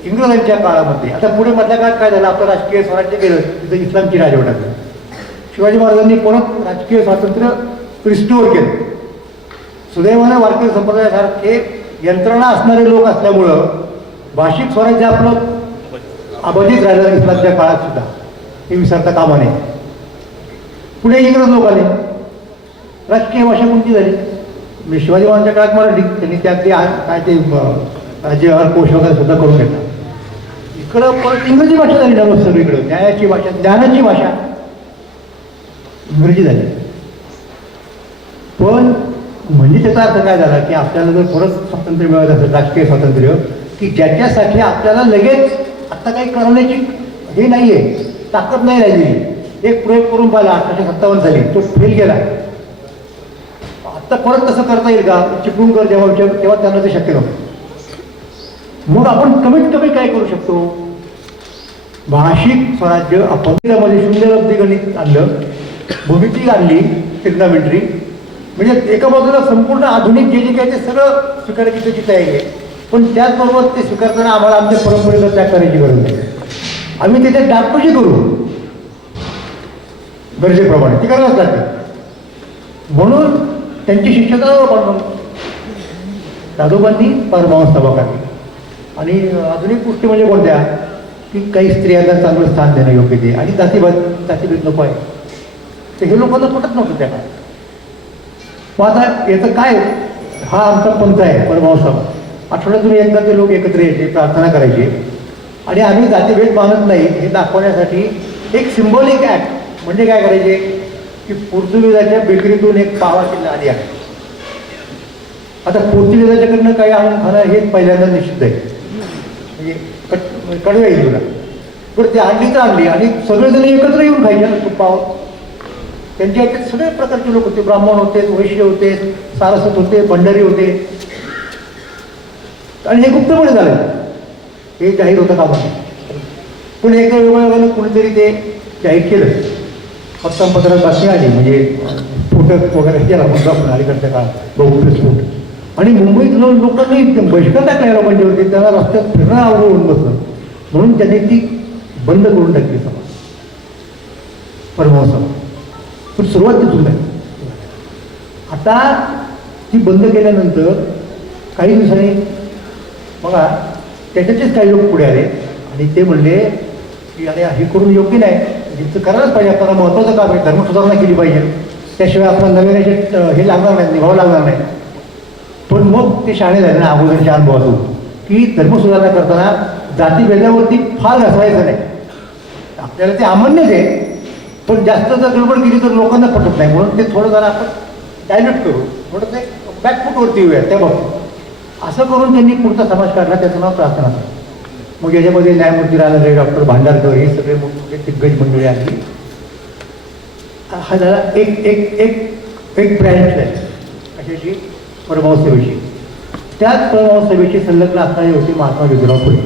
इंग्रजांच्या काळामध्ये, आता पुढे मधल्या काळात काय झालं, आपलं राजकीय स्वराज्य गेलं, तिथं इस्लामची राजवट आली. शिवाजी महाराजांनी परत राजकीय स्वातंत्र्य रिस्टोअर केलं. सुदैवानं वारकरी संप्रदायासारखे यंत्रणा असणारे लोक असल्यामुळं भाषिक स्वराज्य आपलं अबाधित राहिलं इस्लामच्या काळात सुद्धा, हे विसरता कामा नये. पुढे इंग्रज लोक आले, राजकीय भाषा कोणती झाली? म्हणजे शिवाजी महाराजांच्या काळात मराठी, त्यांनी त्यातली काय ते राज्य कोश वगैरे सुद्धा करून घेतला. इकडं परत इंग्रजी भाषा झाली ना सगळीकडं, न्यायाची भाषा, ज्ञानाची भाषा इंग्रजी झाली. पण म्हणजे त्याचा अर्थ काय झाला की आपल्याला जर परत स्वातंत्र्य मिळत असेल, राजकीय स्वातंत्र्य, की ज्याच्यासाठी आपल्याला लगेच आता काही करण्याची हे नाही आहे, ताकद नाही राहिली. एक प्रयोग करून पाहिला 1857 साली, तो फेल गेला. आता परत तसं करता येईल का? चिपळूणकर जेव्हा तेव्हा त्यांना ते शक्य नव्हतं. मग आपण कमीत कमी काय करू शकतो? भाषिक स्वराज्य आपण त्यामध्ये शून्यलब्धी गणित आणलं, भूमिती आणली, ट्रिग्नॉमेट्री, म्हणजे एका बाजूला संपूर्ण आधुनिक जे काही ते सगळं स्वीकारण्याची त्याची तयारी आहे. पण त्याचबरोबर ते स्वीकारताना आम्हाला आमच्या परंपरेला त्याग करायची गरज नाही. आम्ही त्याच्यात डागडुजी करू गरजेप्रमाणे, ती करायलाच लागते. म्हणून त्यांची शिक्षता पण दादोबांनी परमांस सभा काढली. आणि आधुनिक गोष्टी म्हणजे कोणत्या की काही स्त्रियांना चांगलं स्थान देणं योग्य ते, आणि जातीभेद नको आहे, ते हे लोकांना पटत नव्हतं त्या काळात. मग आता याचं काय, हा आमचा पंथ आहे परमांस सभा. आठवड्यातून एकदा ते लोक एकत्र यायचे, प्रार्थना करायचे, आणि आम्ही जातीभेद मानत नाही हे दाखवण्यासाठी एक सिम्बॉलिक ॲक्ट म्हणजे काय करायचे की पोर्तुगीजाच्या बेकरीतून एक पावा किल्ला आधी आहे. आता पोर्तुगीजाच्याकडनं काही आणून खाणं हे पहिल्यांदा निश्चित आहे, म्हणजे कडवे येईल तुला. बरं ते आणली तर आणली, आणि सगळेजण एकत्र येऊन खायचे ना तो पाव. त्यांच्या याच्यात सगळे प्रकारचे लोक होते, ब्राह्मण होते, वैश्य होते, सारस्वत होते, भंडारी होते, आणि हे गुप्तपणे झालं, हे जाहीर होतं कामा. पण एका वेगवेगळ्या कुणीतरी ते जाहीर केलं, वर्तमानपत्रात बातमी आली, म्हणजे स्फोटक वगैरे केला मुद्दा आपण अलीकडच्या काळात बहुप्रस्फोट. आणि मुंबईत लोकांनी बहिष्कार टाकल्या लोकांच्यावरती, त्यांना रस्त्यात फिरणं अवघड होऊन बसलं. म्हणून त्यांनी ती बंद करून टाकली सभा, परमांस सभा. पण सुरुवात तिथून आहे. आता ती बंद केल्यानंतर काही दिवसांनी बघा त्याच्याचेच काही लोक पुढे आले, आणि ते म्हणले की अरे हे करून योग्य नाही, जिथं करायलाच पाहिजे, आपल्याला महत्त्वाचं काम आहे, धर्मसुधारणा केली पाहिजे, त्याशिवाय आपण नवीन हे लागणार नाही, निभाव लागणार नाही. पण मग ते शाळे झाले ना अगोदरच्या अनुभवातून की धर्मसुधारणा करताना जातीभेदावरती फार घसरायचं नाही. आपल्याला ते अमान्यच आहे, पण जास्त जर गडबड केली तर लोकांना पटत नाही. म्हणून ते थोडं जरा आपण डायल्यूट करू, थोडं ते बॅकफूटवरती येऊया त्या बाबतीत. असं करून त्यांनी पुढचा समाज काढला, त्याचं नाव प्रार्थना. मग याच्यामध्ये न्यायमूर्ती रानडे, डॉक्टर भांडारकर, हे सगळे मोठमोठे दिग्गज मंडळी आली. हा झाला एक एक एक एक ब्रँच आहे कशाची, परमांस सभेची. त्याच परमांस सभेची संलग्न असणारी होती महात्मा ज्योतिराव फुले.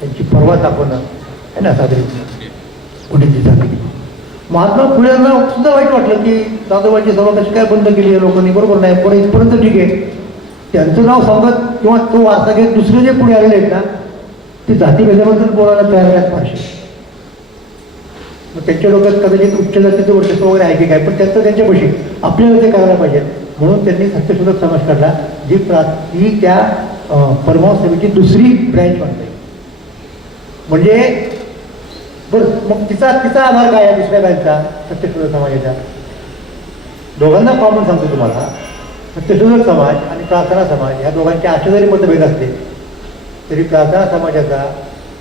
त्यांची परवाच आपण आहे ना साजरी पुण्याची झाली. महात्मा फुलेंना सुद्धा वाईट वाटलं की दादोबाची सभा कशी काय बंद केली आहे लोकांनी, बरोबर नाही, पण इथपर्यंत ठीक आहे. त्यांचं नाव सांगत किंवा तो वारसा घेत दुसरे जे पुढे आलेले आहेत ना, ते जातीभेदाबद्दल बोलायला तयार आहेत फारसे. मग त्यांच्या डोक्यात कदाचित उच्च जातीचं वर्चस्व वगैरे आहे की काय, पण त्यांचं त्यांच्यापाशी आपल्याला ते करायला पाहिजे. म्हणून त्यांनी सत्यशोधक समाज काढला, जी त्या परमांस सभेची दुसरी ब्रँच म्हणते. म्हणजे बरं, मग तिचा आधार काय आहे दुसऱ्या ब्रँचचा सत्यशोधक समाजाचा, दोघांना कॉमन सांगतो तुम्हाला, सत्यशोधक समाज आणि प्रार्थना समाज या दोघांचे असे जरी मतभेद असते तरी प्रार्थना समाजाचा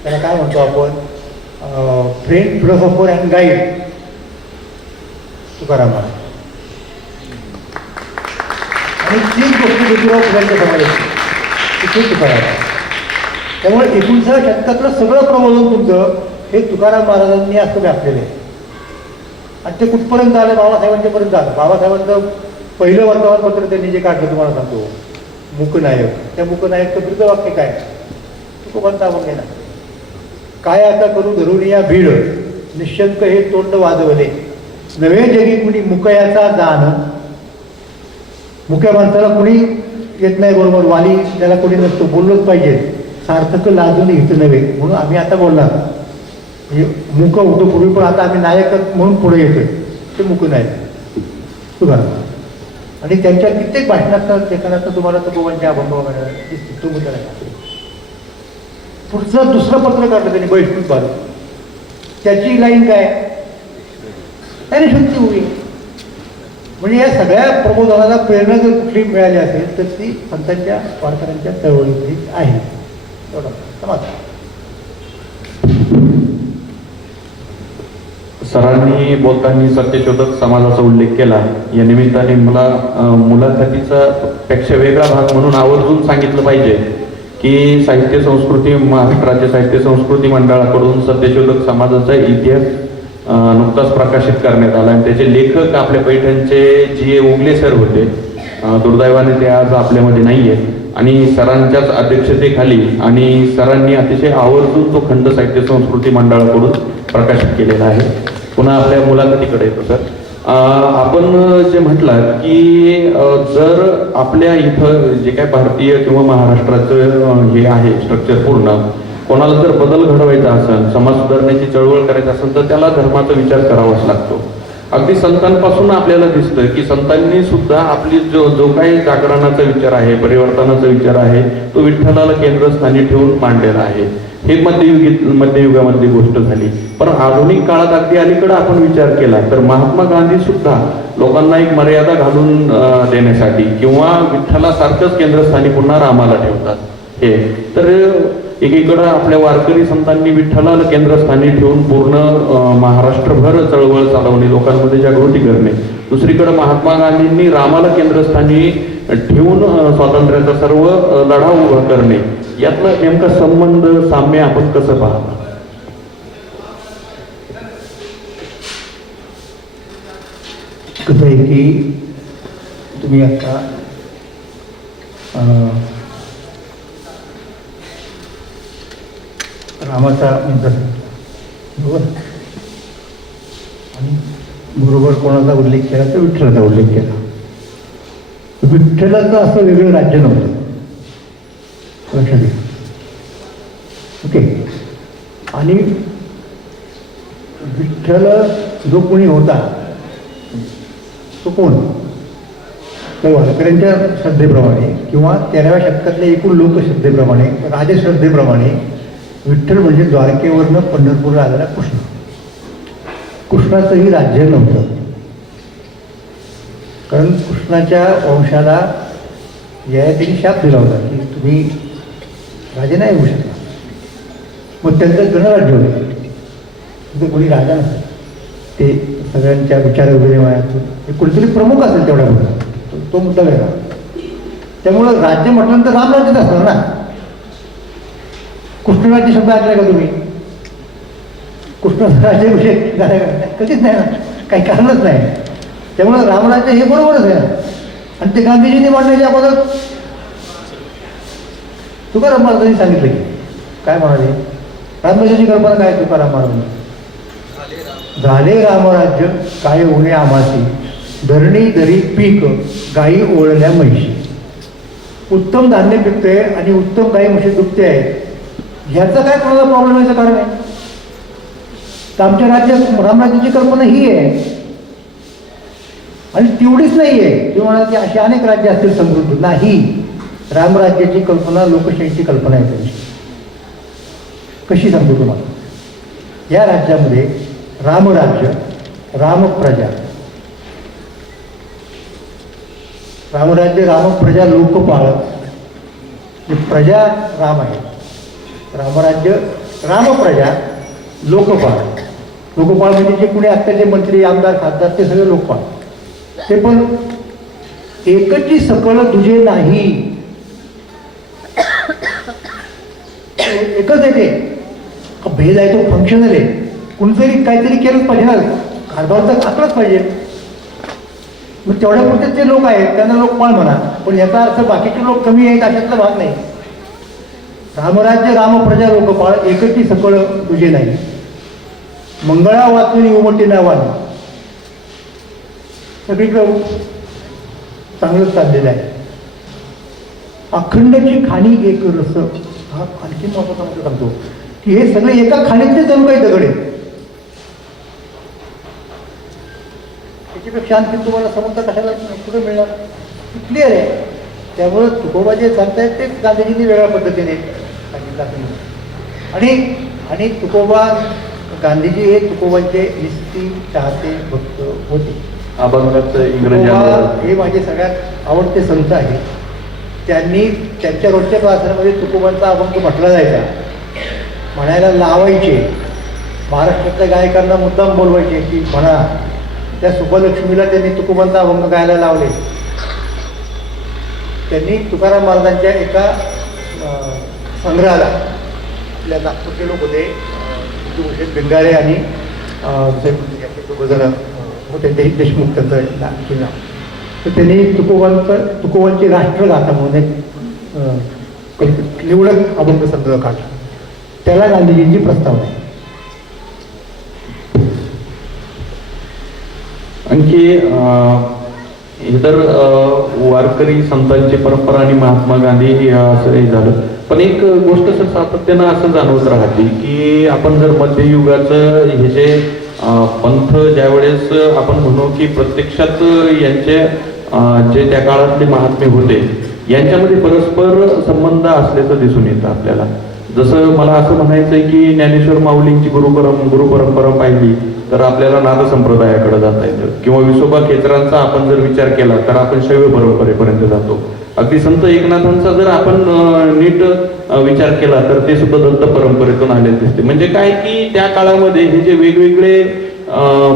त्याला काय म्हणतो आपण, friend, philosopher and guide Tukaram Maharaj. आणि तीच गोष्ट ज्योतिराव फुलांच्या समाजाची तिथे तुकाराम. त्यामुळे 19व्या शतकातलं सगळं प्रबोधन तुमचं हे तुकाराम महाराजांनी असं व्यापलेलं आहे. आणि ते कुठपर्यंत आलं, बाबासाहेबांच्यापर्यंत आलं. बाबासाहेबांचं पहिलं वर्तमानपत्र त्यांनी जे काढलं तुम्हाला सांगतो, मूकनायक. त्या मूकनायकचं वृद्ध वाक्य काय, तो कोणता आपण घेणार, काय आता करू धरून या भीड, निशंक हे तोंड वाजवले, नवे जगी कुणी मुकयाचा दान. मुक्या माणसाला कुणी येत नाही बरोबर, वाली त्याला कोणी नसतो, बोललोच पाहिजे, सार्थक लाजून हित नव्हे. म्हणून आम्ही आता बोलणार, म्हणजे मुक होतो पूर्वी, पण आता आम्ही नायक म्हणून पुढे येतोय, ते मुक नायक तुकाराम. आणि त्यांच्या कित्येक भाषणात लेखनात तुम्हाला तुकोबांच्या अभंग दिसतो. तो मुद्दा नाही. पुढचं दुसरं पत्र काढलं त्यांनी बहिष्कृत बाजू, त्याची लाईन काय, त्याने शक्ती होईल. म्हणजे या सगळ्या प्रबोधनाला प्रेरणा जर कुठली मिळाली असेल तर ती संतांच्या वारकऱ्यांच्या चळवळीतली आहे. एवढं समाज. सरांनी बोलताना सत्यशोधक समाजाचा उल्लेख केला. या निमित्ताने मला मुलाखतीचा पेक्षा वेगळा भाग म्हणून आवर्जून सांगितलं पाहिजे की साहित्य संस्कृती, महाराष्ट्र राज्य साहित्य संस्कृती मंडळाकडून सत्यशोधक समाजाचा इतिहास नुकताच प्रकाशित करण्यात आला. आणि त्याचे लेखक आपल्या पैठणचे जी उगले सर होते. दुर्दैवाने ते आज आपल्यामध्ये नाही आहे. आणि सरांच्याच अध्यक्षतेखाली आणि सरांनी अतिशय आवर्जून तो खंड साहित्य संस्कृती मंडळाकडून प्रकाशित केलेला आहे. पुन्हा आपल्या मुलाखतीकडे येतो सर. आपण जे म्हटलात की जर आपल्या इथं जे काय भारतीय किंवा महाराष्ट्राचं हे आहे स्ट्रक्चर पूर्ण, कोणाला जर बदल घडवायचा असेल, समाज सुधारण्याची चळवळ करायची असेल तर त्याला धर्माचा विचार करावाच लागतो. अगदी संतांपासून आपल्याला दिसतं की संतांनी सुद्धा आपली जो काही जागरणाचा विचार आहे, परिवर्तनाचा विचार आहे, तो विठ्ठलाला केंद्रस्थानी ठेवून मांडलेला आहे. हे मध्ययुगामधली गोष्ट झाली. पण आधुनिक काळात अगदी अलीकडे आपण विचार केला तर महात्मा गांधी सुद्धा लोकांना एक मर्यादा घालून देण्यासाठी किंवा विठ्ठलासारखंच केंद्रस्थानी पुन्हा रामाला ठेवतात. हे तर एकीकडं आपल्या वारकरी संतांनी विठ्ठलाला केंद्रस्थानी ठेवून पूर्ण महाराष्ट्रभर चळवळ चालवणे, लोकांमध्ये जागृती करणे. दुसरीकडे महात्मा गांधींनी रामाला केंद्रस्थानी ठेवून स्वातंत्र्याचा सर्व लढा उभा करणे. यातला नेमका संबंध, साम्य आपण कसं पाहता? कसं आहे की तुम्ही आता रामाचा मुद्दा बरोबर, आणि बरोबर कोणाचा उल्लेख केला तर विठ्ठलाचा उल्लेख केला. विठ्ठलाचं असं वेगळं राज्य नव्हतं, लक्षात घ्या. ओके. आणि विठ्ठल जो कोणी होता तो कोण, तर वारकऱ्यांच्या श्रद्धेप्रमाणे किंवा 13व्या शतकातल्या एकूण लोकश्रद्धेप्रमाणे, राजश्रद्धेप्रमाणे विठ्ठल म्हणजे द्वारकेवरनं पंढरपूरला आलेला कृष्ण. कृष्णाचंही राज्य नव्हतं, कारण कृष्णाच्या वंशाला ययातीने शाप दिला होता की तुम्ही राजे नाही होऊ शकता. मग त्यांचं गणराज्य होतं, तिथे कोणी राजा नसतं. ते सगळ्यांच्या विचार वगैरे कोणीतरी प्रमुख असेल तेवढा मुद्दा, तो मुद्दा वेगळा. त्यामुळं राज्य म्हटल्यानंतर रामराज्यच असणार ना. कृष्णराज्य शब्द ऐकलाय का तुम्ही? कृष्ण राज्याभिषेक झाला का? कधीच नाही ना, काही कारणच नाही. त्यामुळे रामराज्य हे बरोबरच आहे ना. आणि ते गांधीजींनी मांडण्याच्या अगोदर तुकाराम महाराजांनी सांगितलं की काय म्हणाले, रामराज्याची कल्पना काय तुकाराम महाराजांनी, झाले रामराज्य काय होणे आमासी, धरणी दरी पीक गायी ओळल्या म्हैशी. उत्तम धान्य पिकतंय आणि उत्तम गायी म्हशी दुभते आहे, ह्याचं काय कोणाला प्रॉब्लेम याचं कारण आहे. तर आमच्या राज्यात रामराज्याची कल्पना ही आहे. आणि तेवढीच नाही आहे, तुम्ही म्हणाल की अशी अनेक राज्य असतील समृद्ध, नाही. रामराज्याची कल्पना लोकशाहीची कल्पना आहे त्यांची. कशी सांगतो तुम्हाला, या राज्यामध्ये रामराज्य, रामप्रजा रामराज्य रामप्रजा लोकपाळ, जे प्रजा राम आहे, रामराज्य रामप्रजा लोकपाळ. लोकपाळ म्हणजे जे पुणे आत्ताचे मंत्री आमदार खासदार ते सगळे लोकपाळ. ते पण एकची सकळ तुझे नाही, एकच आहे ते. भेद आहे तो फंक्शनल आहे. कुणीतरी काहीतरी केलंच पाहिजे ना, कारभार तर आखलाच पाहिजे. मग तेवढ्यापुरते जे लोक आहेत त्यांना लोकपाळ म्हणा, पण याचा अर्थ बाकीचे लोक कमी आहेत अशातला भाग नाही. रामराज्य रामप्रजा लोकपाळ, एकची सकळ तुझे नाही, मंगळा वाचून उमटी नावाने. सगळीकडं चांगलंच चाललेलं आहे. अखंडची खाणी एक रस, हा आणखी महत्वाचा म्हणजे सांगतो की हे सगळे एका खाणीतले जणू काही दगड आहेत. त्याच्यापेक्षा आणखी तुम्हाला समजता कशाला कुठं मिळणार, क्लिअर आहे. त्यामुळं तुकोबा जे सांगतायत ते गांधीजींनी वेगळ्या पद्धतीने सांगितलं असं. आणि तुकोबा, गांधीजी हे तुकोबांचे निस्ती चाहते भक्त होते. अभंगाचं इंग्रजी तुकोबा अनुवाद. हे माझे सगळ्यात आवडते संत आहेत. त्यांनी त्यांच्या रोजच्या प्रार्थनेमध्ये तुकोबांचा अभंग म्हटला जायचा, म्हणायला लावायचे. महाराष्ट्रातल्या गायकांना मुद्दाम बोलवायचे की म्हणा. त्या सुब्बलक्ष्मीला त्यांनी तुकोबांचा अभंग गायला लावले. त्यांनी तुकाराम महाराजांच्या एका संग्रहाला, आपल्या नागपूरचे लोक होते भूषण बेंगारे आणि जण होते ते देशमुख त्यांचं नाव. तर त्यांनी तुकोबांची राष्ट्रगाथा म्हणून एक निवडक अभंग संग्रह काढला. त्याला गांधीजींची प्रस्तावना आहे. आणखी इतर वारकरी संतांची परंपरा आणि महात्मा गांधी असं हे झालं. पण एक गोष्ट सर सातत्यानं असं जाणवत राहते की आपण जर मध्ययुगाचं हे जे पंथ ज्यावेळेस आपण म्हणू की प्रत्यक्षात यांचे जे त्या काळातले महात्मे होते यांच्यामध्ये परस्पर संबंध असल्याचं दिसून येतं आपल्याला. जसं मला असं म्हणायचं आहे की ज्ञानेश्वर माऊलींची गुरुपरंपरा पाहिली तर आपल्याला नाथ संप्रदायाकडे जाता येतं, किंवा विसोबा खेचरांचा आपण जर विचार केला तर आपण शैव परंपरेपर्यंत जातो. अगदी संत एकनाथांचा जर आपण नीट विचार केला तर ते सुद्धा दत्त परंपरेतून आलेले दिसते. म्हणजे काय की त्या काळामध्ये हे जे वेगवेगळे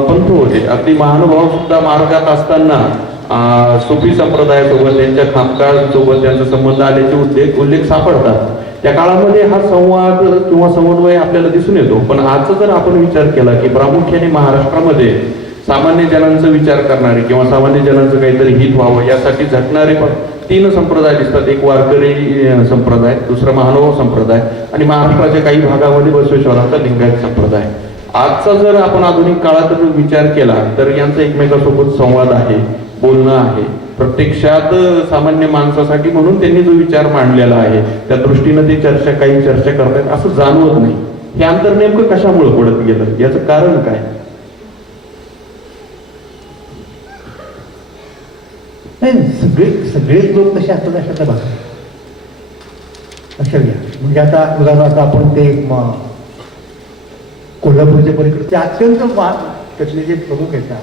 पंथ होते, अगदी महानुभाव सुद्धा मार्गात असताना सुफी संप्रदायासोबत त्यांच्या खामकासोबत त्यांचा संबंध आल्याचे उल्लेख सापडतात. त्या काळामध्ये हा संवाद किंवा समन्वय आपल्याला दिसून येतो. पण आजचा जर आपण विचार केला की प्रामुख्याने महाराष्ट्रामध्ये सामान्य जनांचा विचार करणारे किंवा सामान्य जनांचं काहीतरी हित व्हावं यासाठी झटणारे पण 3 संप्रदाय दिसतात. एक वारकरी संप्रदाय, दुसरा महानुभाव संप्रदाय आणि महाराष्ट्राच्या काही भागामध्ये बसवेश्वरांचा लिंगायत संप्रदाय. आजचा जर आपण आधुनिक काळात विचार केला तर यांचा एकमेकांसोबत संवाद आहे, बोलणं आहे. प्रत्यक्षात सामान्य माणसासाठी म्हणून त्यांनी जो विचार मांडलेला आहे त्या दृष्टीनं ते काही चर्चा करतात असं जाणवत नाही. हे अंतर नेमकं कशामुळे पडत गेलं, याचं कारण काय? नाही, सगळेच लोक कसे असतात अशातला भाग लक्षात घ्या. म्हणजे आता उदाहरणार्थ आपण ते कोल्हापूरच्या पलीकडे अत्यंत त्यातले जे प्रमुख आहेत ना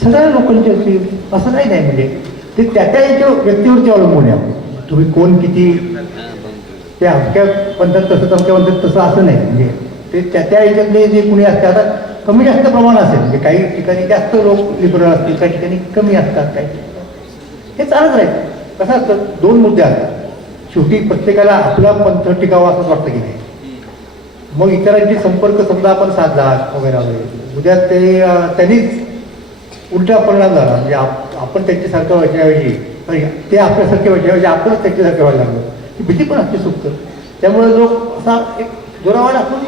सगळ्या लोकांचे असतील असं काही नाही. म्हणजे ते त्या याच्या व्यक्तीवरती अवलंबून आहे. तुम्ही कोण किती ते अमक्या म्हणतात तसं अमक्या म्हणतात तसं असं नाही. म्हणजे ते त्या याच्यातले जे कुणी असते, आता कमी जास्त प्रमाण असेल, म्हणजे काही ठिकाणी जास्त लोक लिबरल असतील, काही ठिकाणी कमी असतात, काही हे चालत राहील. कसं असतं, 2 मुद्दे असतात. शेवटी प्रत्येकाला आपला पंथ टिकावा असंच वाटतं की नाही. मग इतरांशी संपर्क समजा आपण साधला वगैरे वगैरे, उद्या त्यांनीच उलटा परिणाम झाला. म्हणजे आपण त्यांच्यासारखं व्हायच्याऐवजी ते आपल्यासारखे व्हायच्याऐवजी आपणच त्यांच्यासारखं व्हायला लागलो, ही भीती पण असते सुप्त. त्यामुळे लोक असा एक जोरावा आपण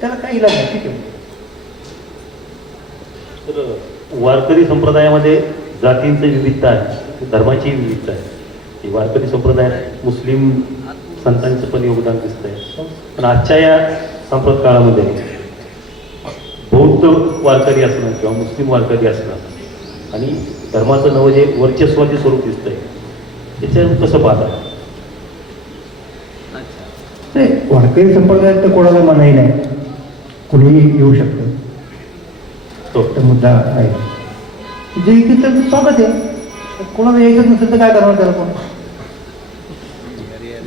त्याला काही इलाज नाही. ठीक आहे. तर वारकरी संप्रदायामध्ये जातींची विविधता आहे, धर्माची विविधता आहे. वारकरी संप्रदायात मुस्लिम संतांचं पण योगदान दिसतंय. पण आजच्या या सांप्रत काळामध्ये बौद्ध वारकरी असणं किंवा मुस्लिम वारकरी असणं आणि धर्माचं नवं जे वर्चस्वादी स्वरूप दिसतंय त्याच्यावर कसं पाहता? नाही, वारकरी संप्रदायात तर कोणाला मनाई नाही, कुणीही येऊ शकतं. तो मुद्दा आहे. जे येतील तर स्वागत आहे. कोणाला यायचं नसेल तर काय करणार त्याला कोण?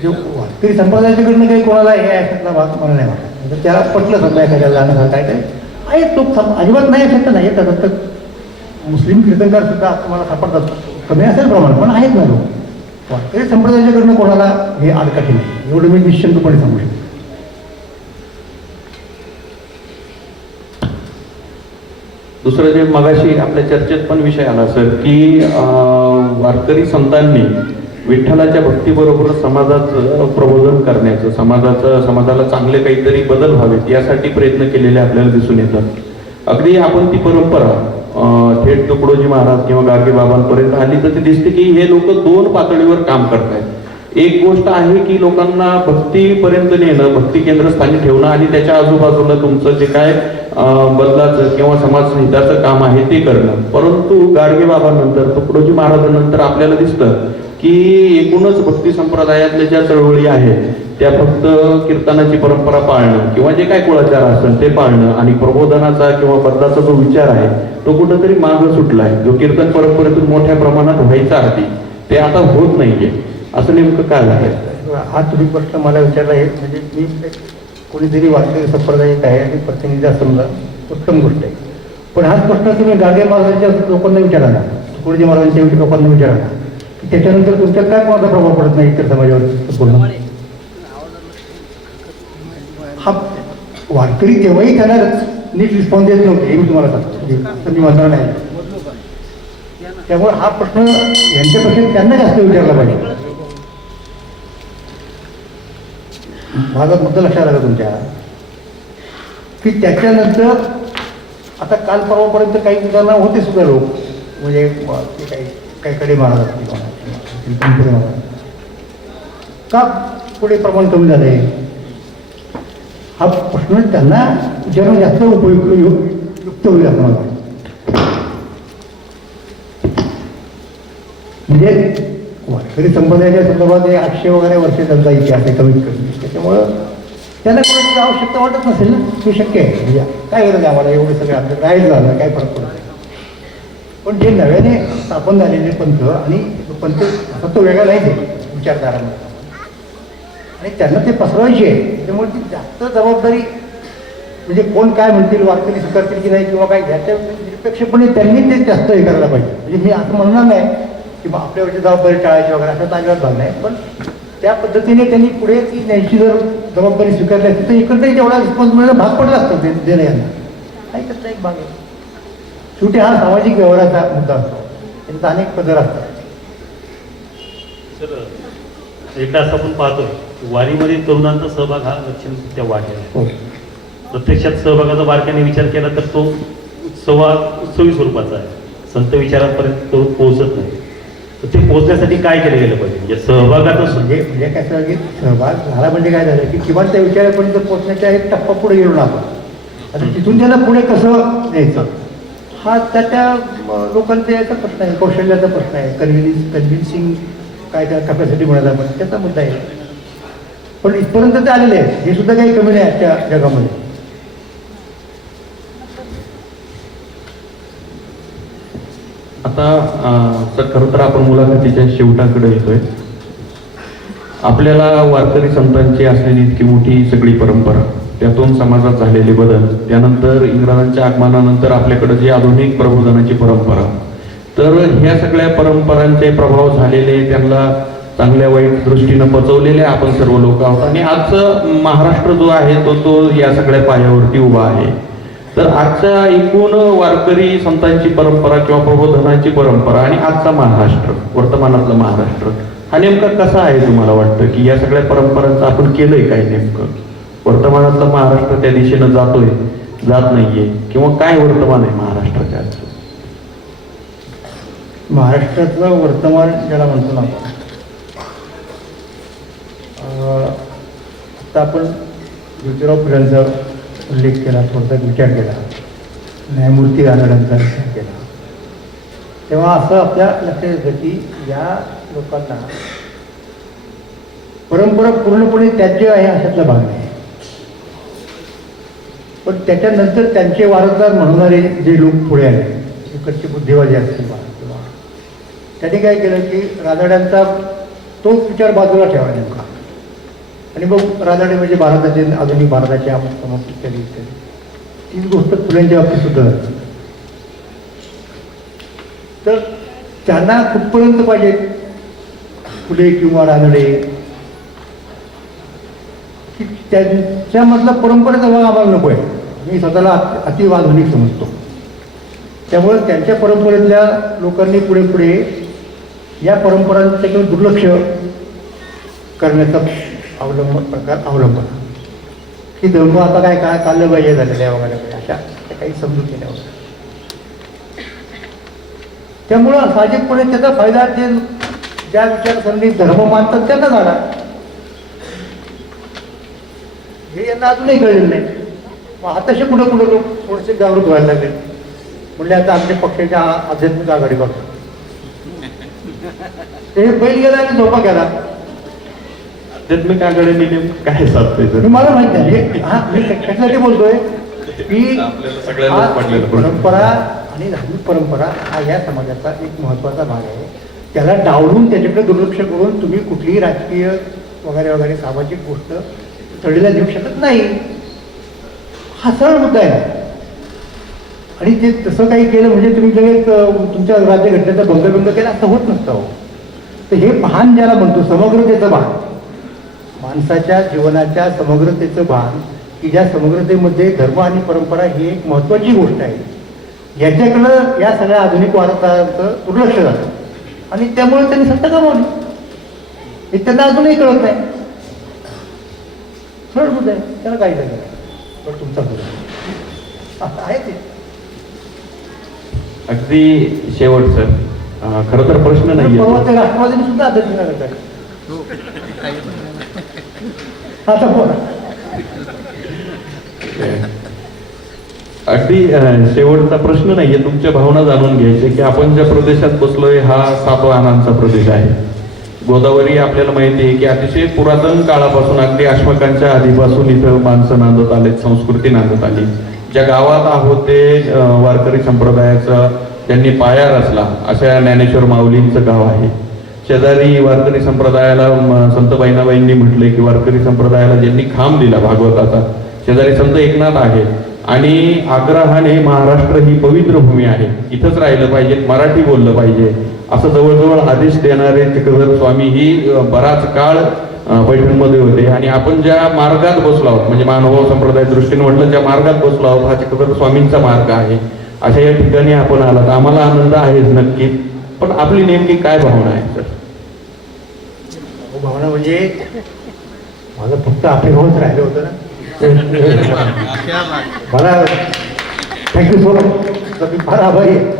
जे वारकरी संप्रदायाच्याकडनं काही कोणाला हे अशातला भाग मला नाही वाटत. तर त्याला पटलं समजा एखाद्याला जाणं काय काय आहेत लोक अजिबात नाही अशक्त नाही येतात. तर मुस्लिम कीर्तनकार सुद्धा तुम्हाला सापडतात, कमी असेल प्रमाण पण आहेत ना लोक. वारकरी संप्रदायाच्याकडनं कोणाला हे आडकाठी नाही, एवढं मी निश्चिंतपणे सांगू शकतो. दुसरं जे मगाशी आपल्या चर्चेत पण विषय आला सर की वारकरी संतांनी विठ्ठलाच्या भक्तीबरोबर समाजाचं प्रबोधन करण्याचं, समाजाला चांगले काहीतरी बदल व्हावेत यासाठी प्रयत्न केलेले आपल्याला दिसून येतात. अगदी आपण ती परंपरा थेट तुकडोजी महाराज किंवा गाडगे बाबांपर्यंत आली तर ती दिसते की हे लोक दोन पातळीवर काम करतायत. एक गोष्ट आहे की लोकांना भक्तीपर्यंत नेणं, भक्ती केंद्रस्थानी ठेवणं आणि त्याच्या आजूबाजूला तुमचं जे काय बदलाचं किंवा समाज हिताचं काम आहे ते करणं. परंतु गाडगे बाबांनंतर, तुकडोजी महाराजांनंतर आपल्याला दिसतं की एकूणच भक्ती संप्रदायातल्या ज्या चळवळी आहेत त्या फक्त कीर्तनाची परंपरा पाळणं किंवा जे काय कुळाचार असेल ते पाळणं आणि प्रबोधनाचा किंवा बदलाचा जो विचार आहे तो कुठंतरी मागं सुटलाय. जो कीर्तन परंपरेतून मोठ्या प्रमाणात व्हायचा आधी ते आता होत नाहीये. असं नेमकं काय आहे? हा तुम्ही प्रश्न मला विचारला आहे, म्हणजे मी कोणीतरी वारकरी संप्रदायात आहे आणि प्रतिनिधी समजा उत्तम गोष्ट आहे. पण हाच प्रश्न तुम्ही गाडगे महाराजांच्या लोकांना विचारा ना, तुकडोजी महाराजांच्या लोकांना विचारा ना की त्याच्यानंतर तुमच्यात काय कोणाचा प्रभाव पडत नाही इतर समाजावर पूर्ण. हा वारकरी तेव्हाही त्यांना नीट रिस्पॉन्स देत नव्हते, हे मी तुम्हाला सांगतो, मी म्हणणार नाही. त्यामुळे हा प्रश्न यांच्यापेक्षा त्यांना जास्त विचारला पाहिजे. माझा मुद्दा लक्षात आला तुमच्या की त्याच्यानंतर आता काल परवापर्यंत काही उदाहरणं होते सुद्धा लोक, म्हणजे ते काही कडे महाराज असतील का पुढे प्रमाण कमी झाले, हा प्रश्न त्यांना विचारणं जास्त युक्त होईल असं मला वाटतं. म्हणजे वारकरी संप्रदायाच्या संदर्भात 800 वगैरे वर्ष त्यांचा इतिहास आहे कमीत कमी, त्याच्यामुळं त्यांना कोणाची आवश्यकता वाटत नसेल ना, हे शक्य आहे. म्हणजे काय गरज आहे आम्हाला एवढं सगळं आपलं राहील झालं काय फरक पडत नाही. पण जे नव्याने स्थापन झालेले पंथ आणि पंथ फक्त वेगळा नाही आहे विचारधारामध्ये आणि त्यांना ते पसरवायचे आहे. त्यामुळे ती जास्त जबाबदारी म्हणजे कोण काय म्हणतील, वारकरी स्वीकारतील की नाही किंवा काय ह्याच्या निरपेक्षपणे त्यांनी ते जास्त हे करायला पाहिजे. म्हणजे मी असं म्हणणार नाही की आपल्यावरची जबाबदारी टाळायची वगैरे असं अजिबात झालं नाही, पण त्या पद्धतीने त्यांनी पुढे ती न्यायची जर जबाबदारी स्वीकारली असती तर इकडे तेवढा रिस्पॉन्स मिळणं भाग पडला असतं ते देणं यांना. काही त्याचा एक भाग आहे. शेवटी हा सामाजिक व्यवहाराचा मुद्दा असतो, त्यांचा अनेक पदर असतात. सर एकदा असं आपण पाहतोय वारीमध्ये तरुणांचा सहभाग हा लक्षणीय वाढलेला आहे. प्रत्यक्षात सहभागाचा बारकाईने विचार केला तर तो उत्सवी स्वरूपाचा आहे. संत विचारांपर्यंत तरुण पोहोचत नाही. तर ते पोहोचण्यासाठी काय केलं गेलं पाहिजे? म्हणजे सहभागाचं म्हणजे काय झालं की सहभाग झाला म्हणजे काय झालं की किमान त्या विचारापर्यंत पोहोचण्याचा एक टप्पा पुढे गेलो ना आपण. आता तिथून त्याला पुढे कसं न्यायचं हा त्या लोकांचा याचा प्रश्न आहे, कौशल्याचा प्रश्न आहे, कन्व्हिन्सिंग काय त्या कॅपॅसिटी म्हणायला पण त्याचा मुद्दा आहे. पण इथपर्यंत ते आलेले आहेत, हे सुद्धा काही कमी नाही आजच्या जगामध्ये. आता तर खरं तर आपण मुलाखतीच्या शेवटाकडे येतोय. आपल्याला वारकरी संतांची असलेली इतकी मोठी सगळी परंपरा, त्यातून समाजात झालेले बदल, त्यानंतर इंग्रजांच्या आगमनानंतर आपल्याकडे जी आधुनिक प्रबोधनाची परंपरा, तर ह्या सगळ्या परंपरांचे प्रभाव झालेले, त्यांना चांगल्या वाईट दृष्टीनं पचवलेले आपण सर्व लोक आहोत. आणि आजचं महाराष्ट्र जो आहे तो या सगळ्या पायावरती उभा आहे. तर आजच्या एकूण वारकरी संतांची परंपरा किंवा प्रबोधनाची परंपरा आणि आजचा महाराष्ट्र, वर्तमानातला महाराष्ट्र हा नेमका कसा आहे तुम्हाला वाटतं? की या सगळ्या परंपरांचं आपण केलंय काय नेमकं? वर्तमानातला महाराष्ट्र त्या दिशेनं जातोय, जात नाहीये, किंवा काय वर्तमान आहे महाराष्ट्राच्या आजचं? महाराष्ट्रातलं वर्तमान ज्याला म्हणतो ना आपण, आता आपण ज्योतिराव फुलेंचा उल्लेख केला, थोडक्यात विचार केला, न्यायमूर्ती आनंदांचा विचार केला, तेव्हा असं आपल्या लक्षात येतं की या लोकांना परंपरा पूर्णपणे त्याज्य आहे अशातला भाग नाही. पण त्याच्यानंतर त्यांचे वारसदार म्हणणारे जे लोक पुढे आले, इकडची बुद्धिवादी असतील किंवा त्यांनी काय केलं की रानड्यांचा तोच विचार बाजूला ठेवा नेमका आणि मग रानडे म्हणजे भारताचे आधुनिक भारताचे समज इत्यादी इत्यादी तीच गोष्ट फुल्यांच्या बाबतीत सुद्धा झाली. तर त्यांना कुठपर्यंत पाहिजे फुले किंवा रानडे की त्यांच्यामधला परंपरेचा भाग आम्हाला नको आहे. मी स्वतःला अतिआधुनिक समजतो. त्यामुळे त्यांच्या परंपरेतल्या लोकांनी पुढे पुढे या परंपरांच्याकडे दुर्लक्ष करण्याचा प्रकार अवलंबला की धर्म आता काय काय चाललं पाहिजे झालेलं आहे वगैरे अशा काही समजून केल्या वगैरे. त्यामुळं साहजिकपणे त्याचा फायदा जे ज्या विचारसरणी धर्म मानतात त्यांना झाला. हे यांना अजूनही कळलेलं नाही. मग आताशे कुठं कुठं लोक थोडेसे जागृत व्हायला लागले. म्हणजे आता आमच्या पक्षाच्या आध्यात्मिक आघाडी बघतो ते बैल गेला आणि झोपा गेला. आध्यात्मिक आघाडीने नेमकं काय साधतंय मला माहित नाही. हा मी कशासाठी बोलतोय की परंपरा आणि धार्मिक परंपरा हा या समाजाचा एक महत्त्वाचा भाग आहे. त्याला डावलून त्याच्याकडे दुर्लक्ष करून तुम्ही कुठलीही राजकीय वगैरे वगैरे सामाजिक गोष्ट तडीला देऊ शकत नाही. हा सरळ मुद्दा आहे. आणि ते तसं काही केलं म्हणजे तुम्ही लगेच तुमच्या राज्यघटनेचा भंगभंग केला असं होत नसतं हो. तर हे भान ज्याला म्हणतो समग्रतेचं भान, माणसाच्या जीवनाच्या समग्रतेचं भान की ज्या समग्रतेमध्ये धर्म आणि परंपरा ही एक महत्त्वाची गोष्ट आहे. याच्याकडं या सगळ्या आधुनिक भारताचं दुर्लक्ष झालं आणि त्यामुळे त्यांनी सत्ता गमावली. हे त्यांना अजूनही कळत नाही. सरळ मुद्दा आहे. त्याला काही झालं पण तुमचा मुद्दा आहे ते. अगदी शेवट सर, खरं तर प्रश्न नाही परवा ते राष्ट्रवादीने सुद्धा अध्यक्ष करत आहे. आता बोला. अगदी शेवटचा प्रश्न नाहीये, तुमच्या भावना जाणून घ्यायचे की आपण ज्या प्रदेशात बसलोय हा सातवाहनांचा प्रदेश आहे. गोदावरी आपल्याला माहिती आहे की अतिशय पुरातन काळापासून अगदी अश्मकांच्या आधीपासून इथं माणसं नांदत आले, संस्कृती नांदत आली. ज्या गावात आहोत ते वारकरी संप्रदायाचा त्यांनी पाया रचला अशा ज्ञानेश्वर माऊलींचं गाव आहे. शेजारी वारकरी संप्रदायाला संत बहिणाबाईंनी म्हटले की वारकरी संप्रदायाला ज्यांनी खांब दिला भागवताचा शेजारी संत एकनाथ आहे. आणि आग्रहाने महाराष्ट्र ही पवित्र भूमी आहे, इथंच राहिलं पाहिजे, मराठी बोललं पाहिजे असं जवळजवळ आदेश देणारे चिखलधर स्वामी ही बराच काळ पैठणमध्ये होते. आणि आपण ज्या मार्गात बसलो आहोत म्हणजे महानुभाव संप्रदाय दृष्टीने म्हटलं ज्या मार्गात बसलो आहोत हा चिखलधर स्वामींचा मार्ग आहे. अशा या ठिकाणी आपण आलात, आम्हाला आनंद आहेच नक्कीच. पण आपली नेमकी काय भावना आहे सर? भावना म्हणजे माझं फक्त अपेक्षाच राहिलं होतं ना. मला थँक्यू सो मच, मी फार आभारी आहे.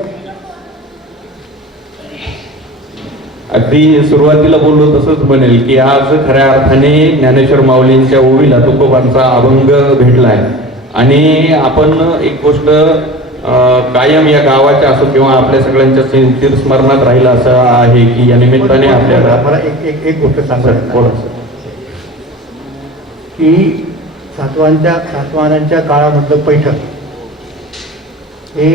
अगदी सुरुवातीला बोललो तसंच बनेल की आज खऱ्या अर्थाने ज्ञानेश्वर माऊलींच्या ओवीला तुकोबांचा अभंग भेटलाय. आणि आपण एक गोष्ट कायम या गावाच्या असो किंवा आपल्या सगळ्यांच्या चिरस्मरणात राहिलं असं आहे की या निमित्ताने आपल्याला मला एक गोष्ट सांगायचं की सातवाहनांच्या काळामधलं पैठण हे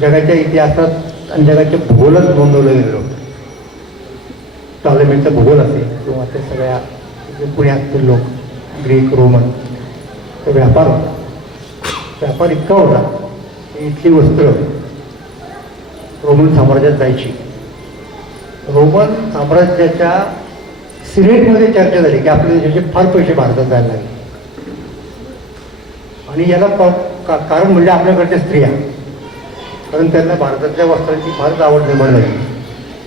जगाच्या इतिहासात आणि जगाच्या भूगोलात नोंदवलं गेलं होतं. टॉलेमीचा भूगोल असेल किंवा ते सगळ्या पुण्यातील लोक ग्रीक रोमन तो व्यापार होता. व्यापार इतका होता की इथली वस्त्र रोमन साम्राज्यात जायची. रोमन साम्राज्याच्या सिनेटमध्ये चर्चा झाली की आपल्या देशाचे फार पैसे भारतात जायला लागले. आणि याला कारण म्हणजे आपल्याकडच्या स्त्रिया, कारण त्यांना भारतातल्या वस्त्रांची फारच आवड निर्माण झाली.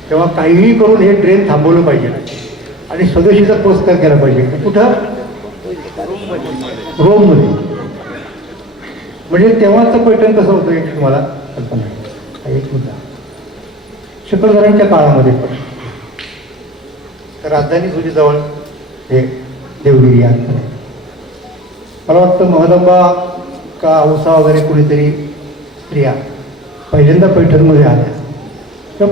तेव्हा काहीही करून हे ट्रेन थांबवलं पाहिजे आणि स्वदेशीचा पुरस्कार केला पाहिजे. कुठं? रोममध्ये. म्हणजे तेव्हाचं पैठण कसं होतं एक तुम्हाला कल्पना आहे. एक मुद्दा चिखलधरांच्या काळामध्ये पण राजधानी सुजीजवळ हे देवगिरी आहे. मला वाटतं महदंबा का औसा वगैरे कुणीतरी स्त्रिया पहिल्यांदा पैठणमध्ये आल्या. तर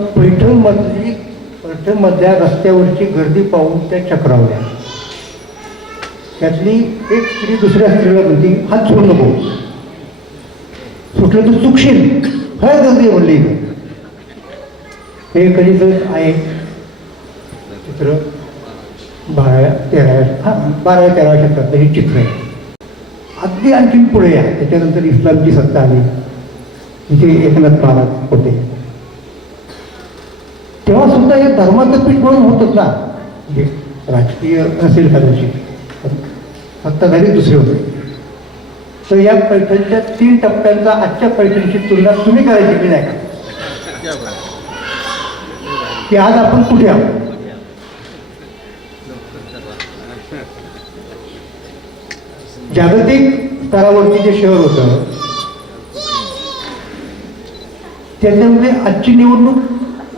पैठणमधल्या रस्त्यावरची गर्दी पाहून त्या चक्रावल्या. त्यातली एक स्त्री दुसऱ्या स्त्रीला म्हणती हात सोडू नको, सुटलं तर चुकशील. फार गर्दी म्हणली हे कधीच आहे चित्र 12-13 शतकातलं हे चित्र आहे. अगदी आणखीन पुढे या त्याच्यानंतर इस्लामची सत्ता आली, तिथे एकनाथ महाराज होते. तेव्हा सुद्धा हे धर्माचं पीठ म्हणून होतच ना, म्हणजे राजकीय नसेल कदाचित, सत्ताधारी दुसरे होते. तर या पैठणच्या 3 टप्प्यांचा आजच्या पैठणीची तुलना तुम्ही करायची की नाही का, की आज आपण कुठे आहोत. जागतिक स्तरावरती जे शहर होतं त्याच्यामध्ये आजची निवडणूक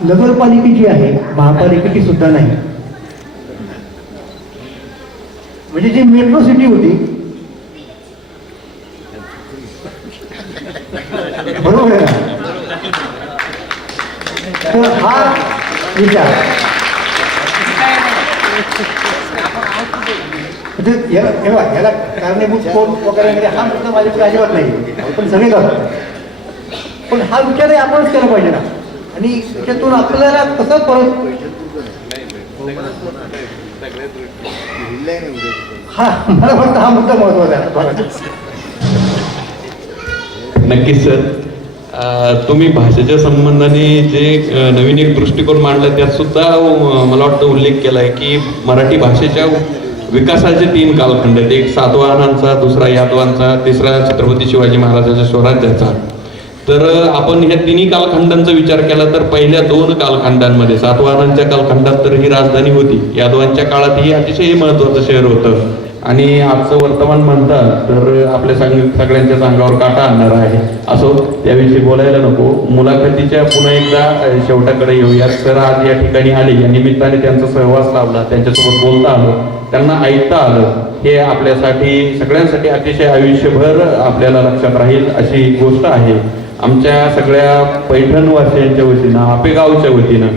नगरपालिकेची आहे, महापालिकेची सुद्धा नाही. म्हणजे जी मेट्रो सिटी होती, बरोबर आहे ना, तर हा विचार याला कारणीभूत कोण वगैरे हा मुद्दा माझ्याकडे अजिबात नाही, पण सगळे करतात. पण हा विचारही आपणच केला पाहिजे ना, आणि त्याच्यातून आपल्याला कसं परत मला वाटतं हा मुद्दा महत्वाचा आहे. नक्कीच सर, तुम्ही भाषेच्या संबंधाने जे नवीन एक दृष्टिकोन मांडला त्यात सुद्धा मला वाटतं उल्लेख केला आहे की मराठी भाषेच्या विकासाचे 3 कालखंड आहेत. एक सातवाहनांचा, दुसरा यादवांचा, तिसरा छत्रपती शिवाजी महाराजांच्या स्वराज्याचा. तर आपण ह्या 3 कालखंडांचा विचार केला तर पहिल्या 2 कालखंडांमध्ये, सातवाहनांच्या कालखंडात तर ही राजधानी होती, यादवांच्या काळात ही अतिशय महत्त्वाचं शहर होतं. आणि आजचं वर्तमान म्हणतात तर आपल्या सगळ्यांच्या अंगावर काटा आणणार आहे. असो, त्याविषयी बोलायला नको. मुलाखतीच्या पुन्हा एकदा शेवटाकडे येऊयात. सर आज या ठिकाणी आले, या निमित्ताने त्यांचा सहवास लाभला, त्यांच्यासोबत बोलता आलं, त्यांना ऐकता आलं, हे आपल्यासाठी सगळ्यांसाठी अतिशय आयुष्यभर आपल्याला लक्षात राहील अशी गोष्ट आहे. आमच्या सगळ्या पैठणवासियांच्या वतीनं, आपेगावच्या वतीनं,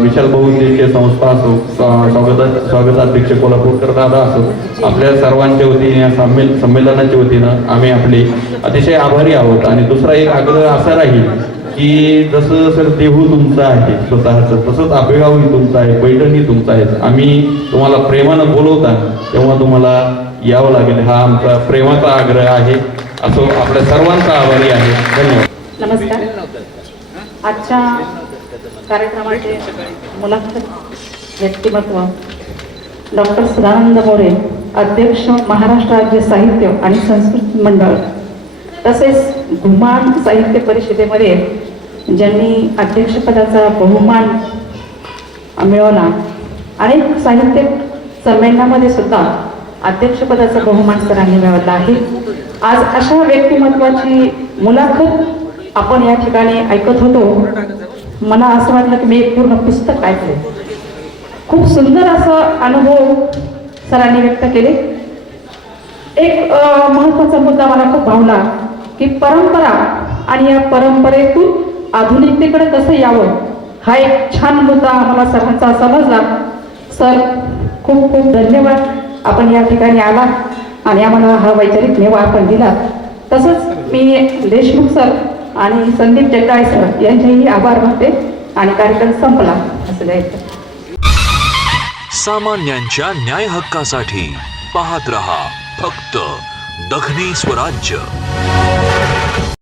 विशाल बहुउद्देशीय संस्था असो, स्वागताध्यक्ष कोल्हापूरकर दादा असो, आपल्या सर्वांच्या वतीने या संमेलनाच्या वतीनं आम्ही आपले अतिशय आभारी आहोत. आणि दुसरा एक आग्रह असा राहील की जसं सर देहू तुमचं आहे स्वतःचं, तसंच आपेगावही तुमचं आहे, पैठणही तुमचं आहे. आम्ही तुम्हाला प्रेमानं बोलवता तेव्हा तुम्हाला यावं लागेल, हा आमचा प्रेमाचा आग्रह आहे. असो, आपल्या सर्वांचा आभारी आहे. धन्यवाद. नमस्कार. आजच्या कार्यक्रमाचे मुलाखत व्यक्तिमत्व डॉक्टर सदानंद मोरे, अध्यक्ष महाराष्ट्र राज्य साहित्य आणि संस्कृती मंडळ, तसेच घुमान साहित्य परिषदेमध्ये ज्यांनी अध्यक्षपदाचा बहुमान मिळवला, अनेक साहित्य संमेलनामध्ये सुद्धा अध्यक्षपदाचा बहुमान सरांनी मिळवला आहे. आज अशा व्यक्तिमत्वाची मुलाखत आपण या ठिकाणी ऐकत होतो. मला असं वाटलं की मी एक पूर्ण पुस्तक ऐकले. खूप सुंदर असं अनुभव सरांनी व्यक्त केले. एक महत्त्वाचा मुद्दा मला खूप भावला की परंपरा आणि या परंपरेतून आधुनिकतेकडे कसं यावं, हा एक छान मुद्दा आम्हाला सरांचा समजला. सर खूप खूप धन्यवाद, आपण या ठिकाणी आला आणि आम्हाला हा वैचारिक मेवा आपण दिला. तसंच मी देशमुख सर आणि संदीप जगदाळे सर यांचेही आभार मानते आणि कार्यक्रम संपला असं जायचं. सामान्यांच्या न्याय हक्कासाठी पाहत रहा फक्त दखनी स्वराज्य.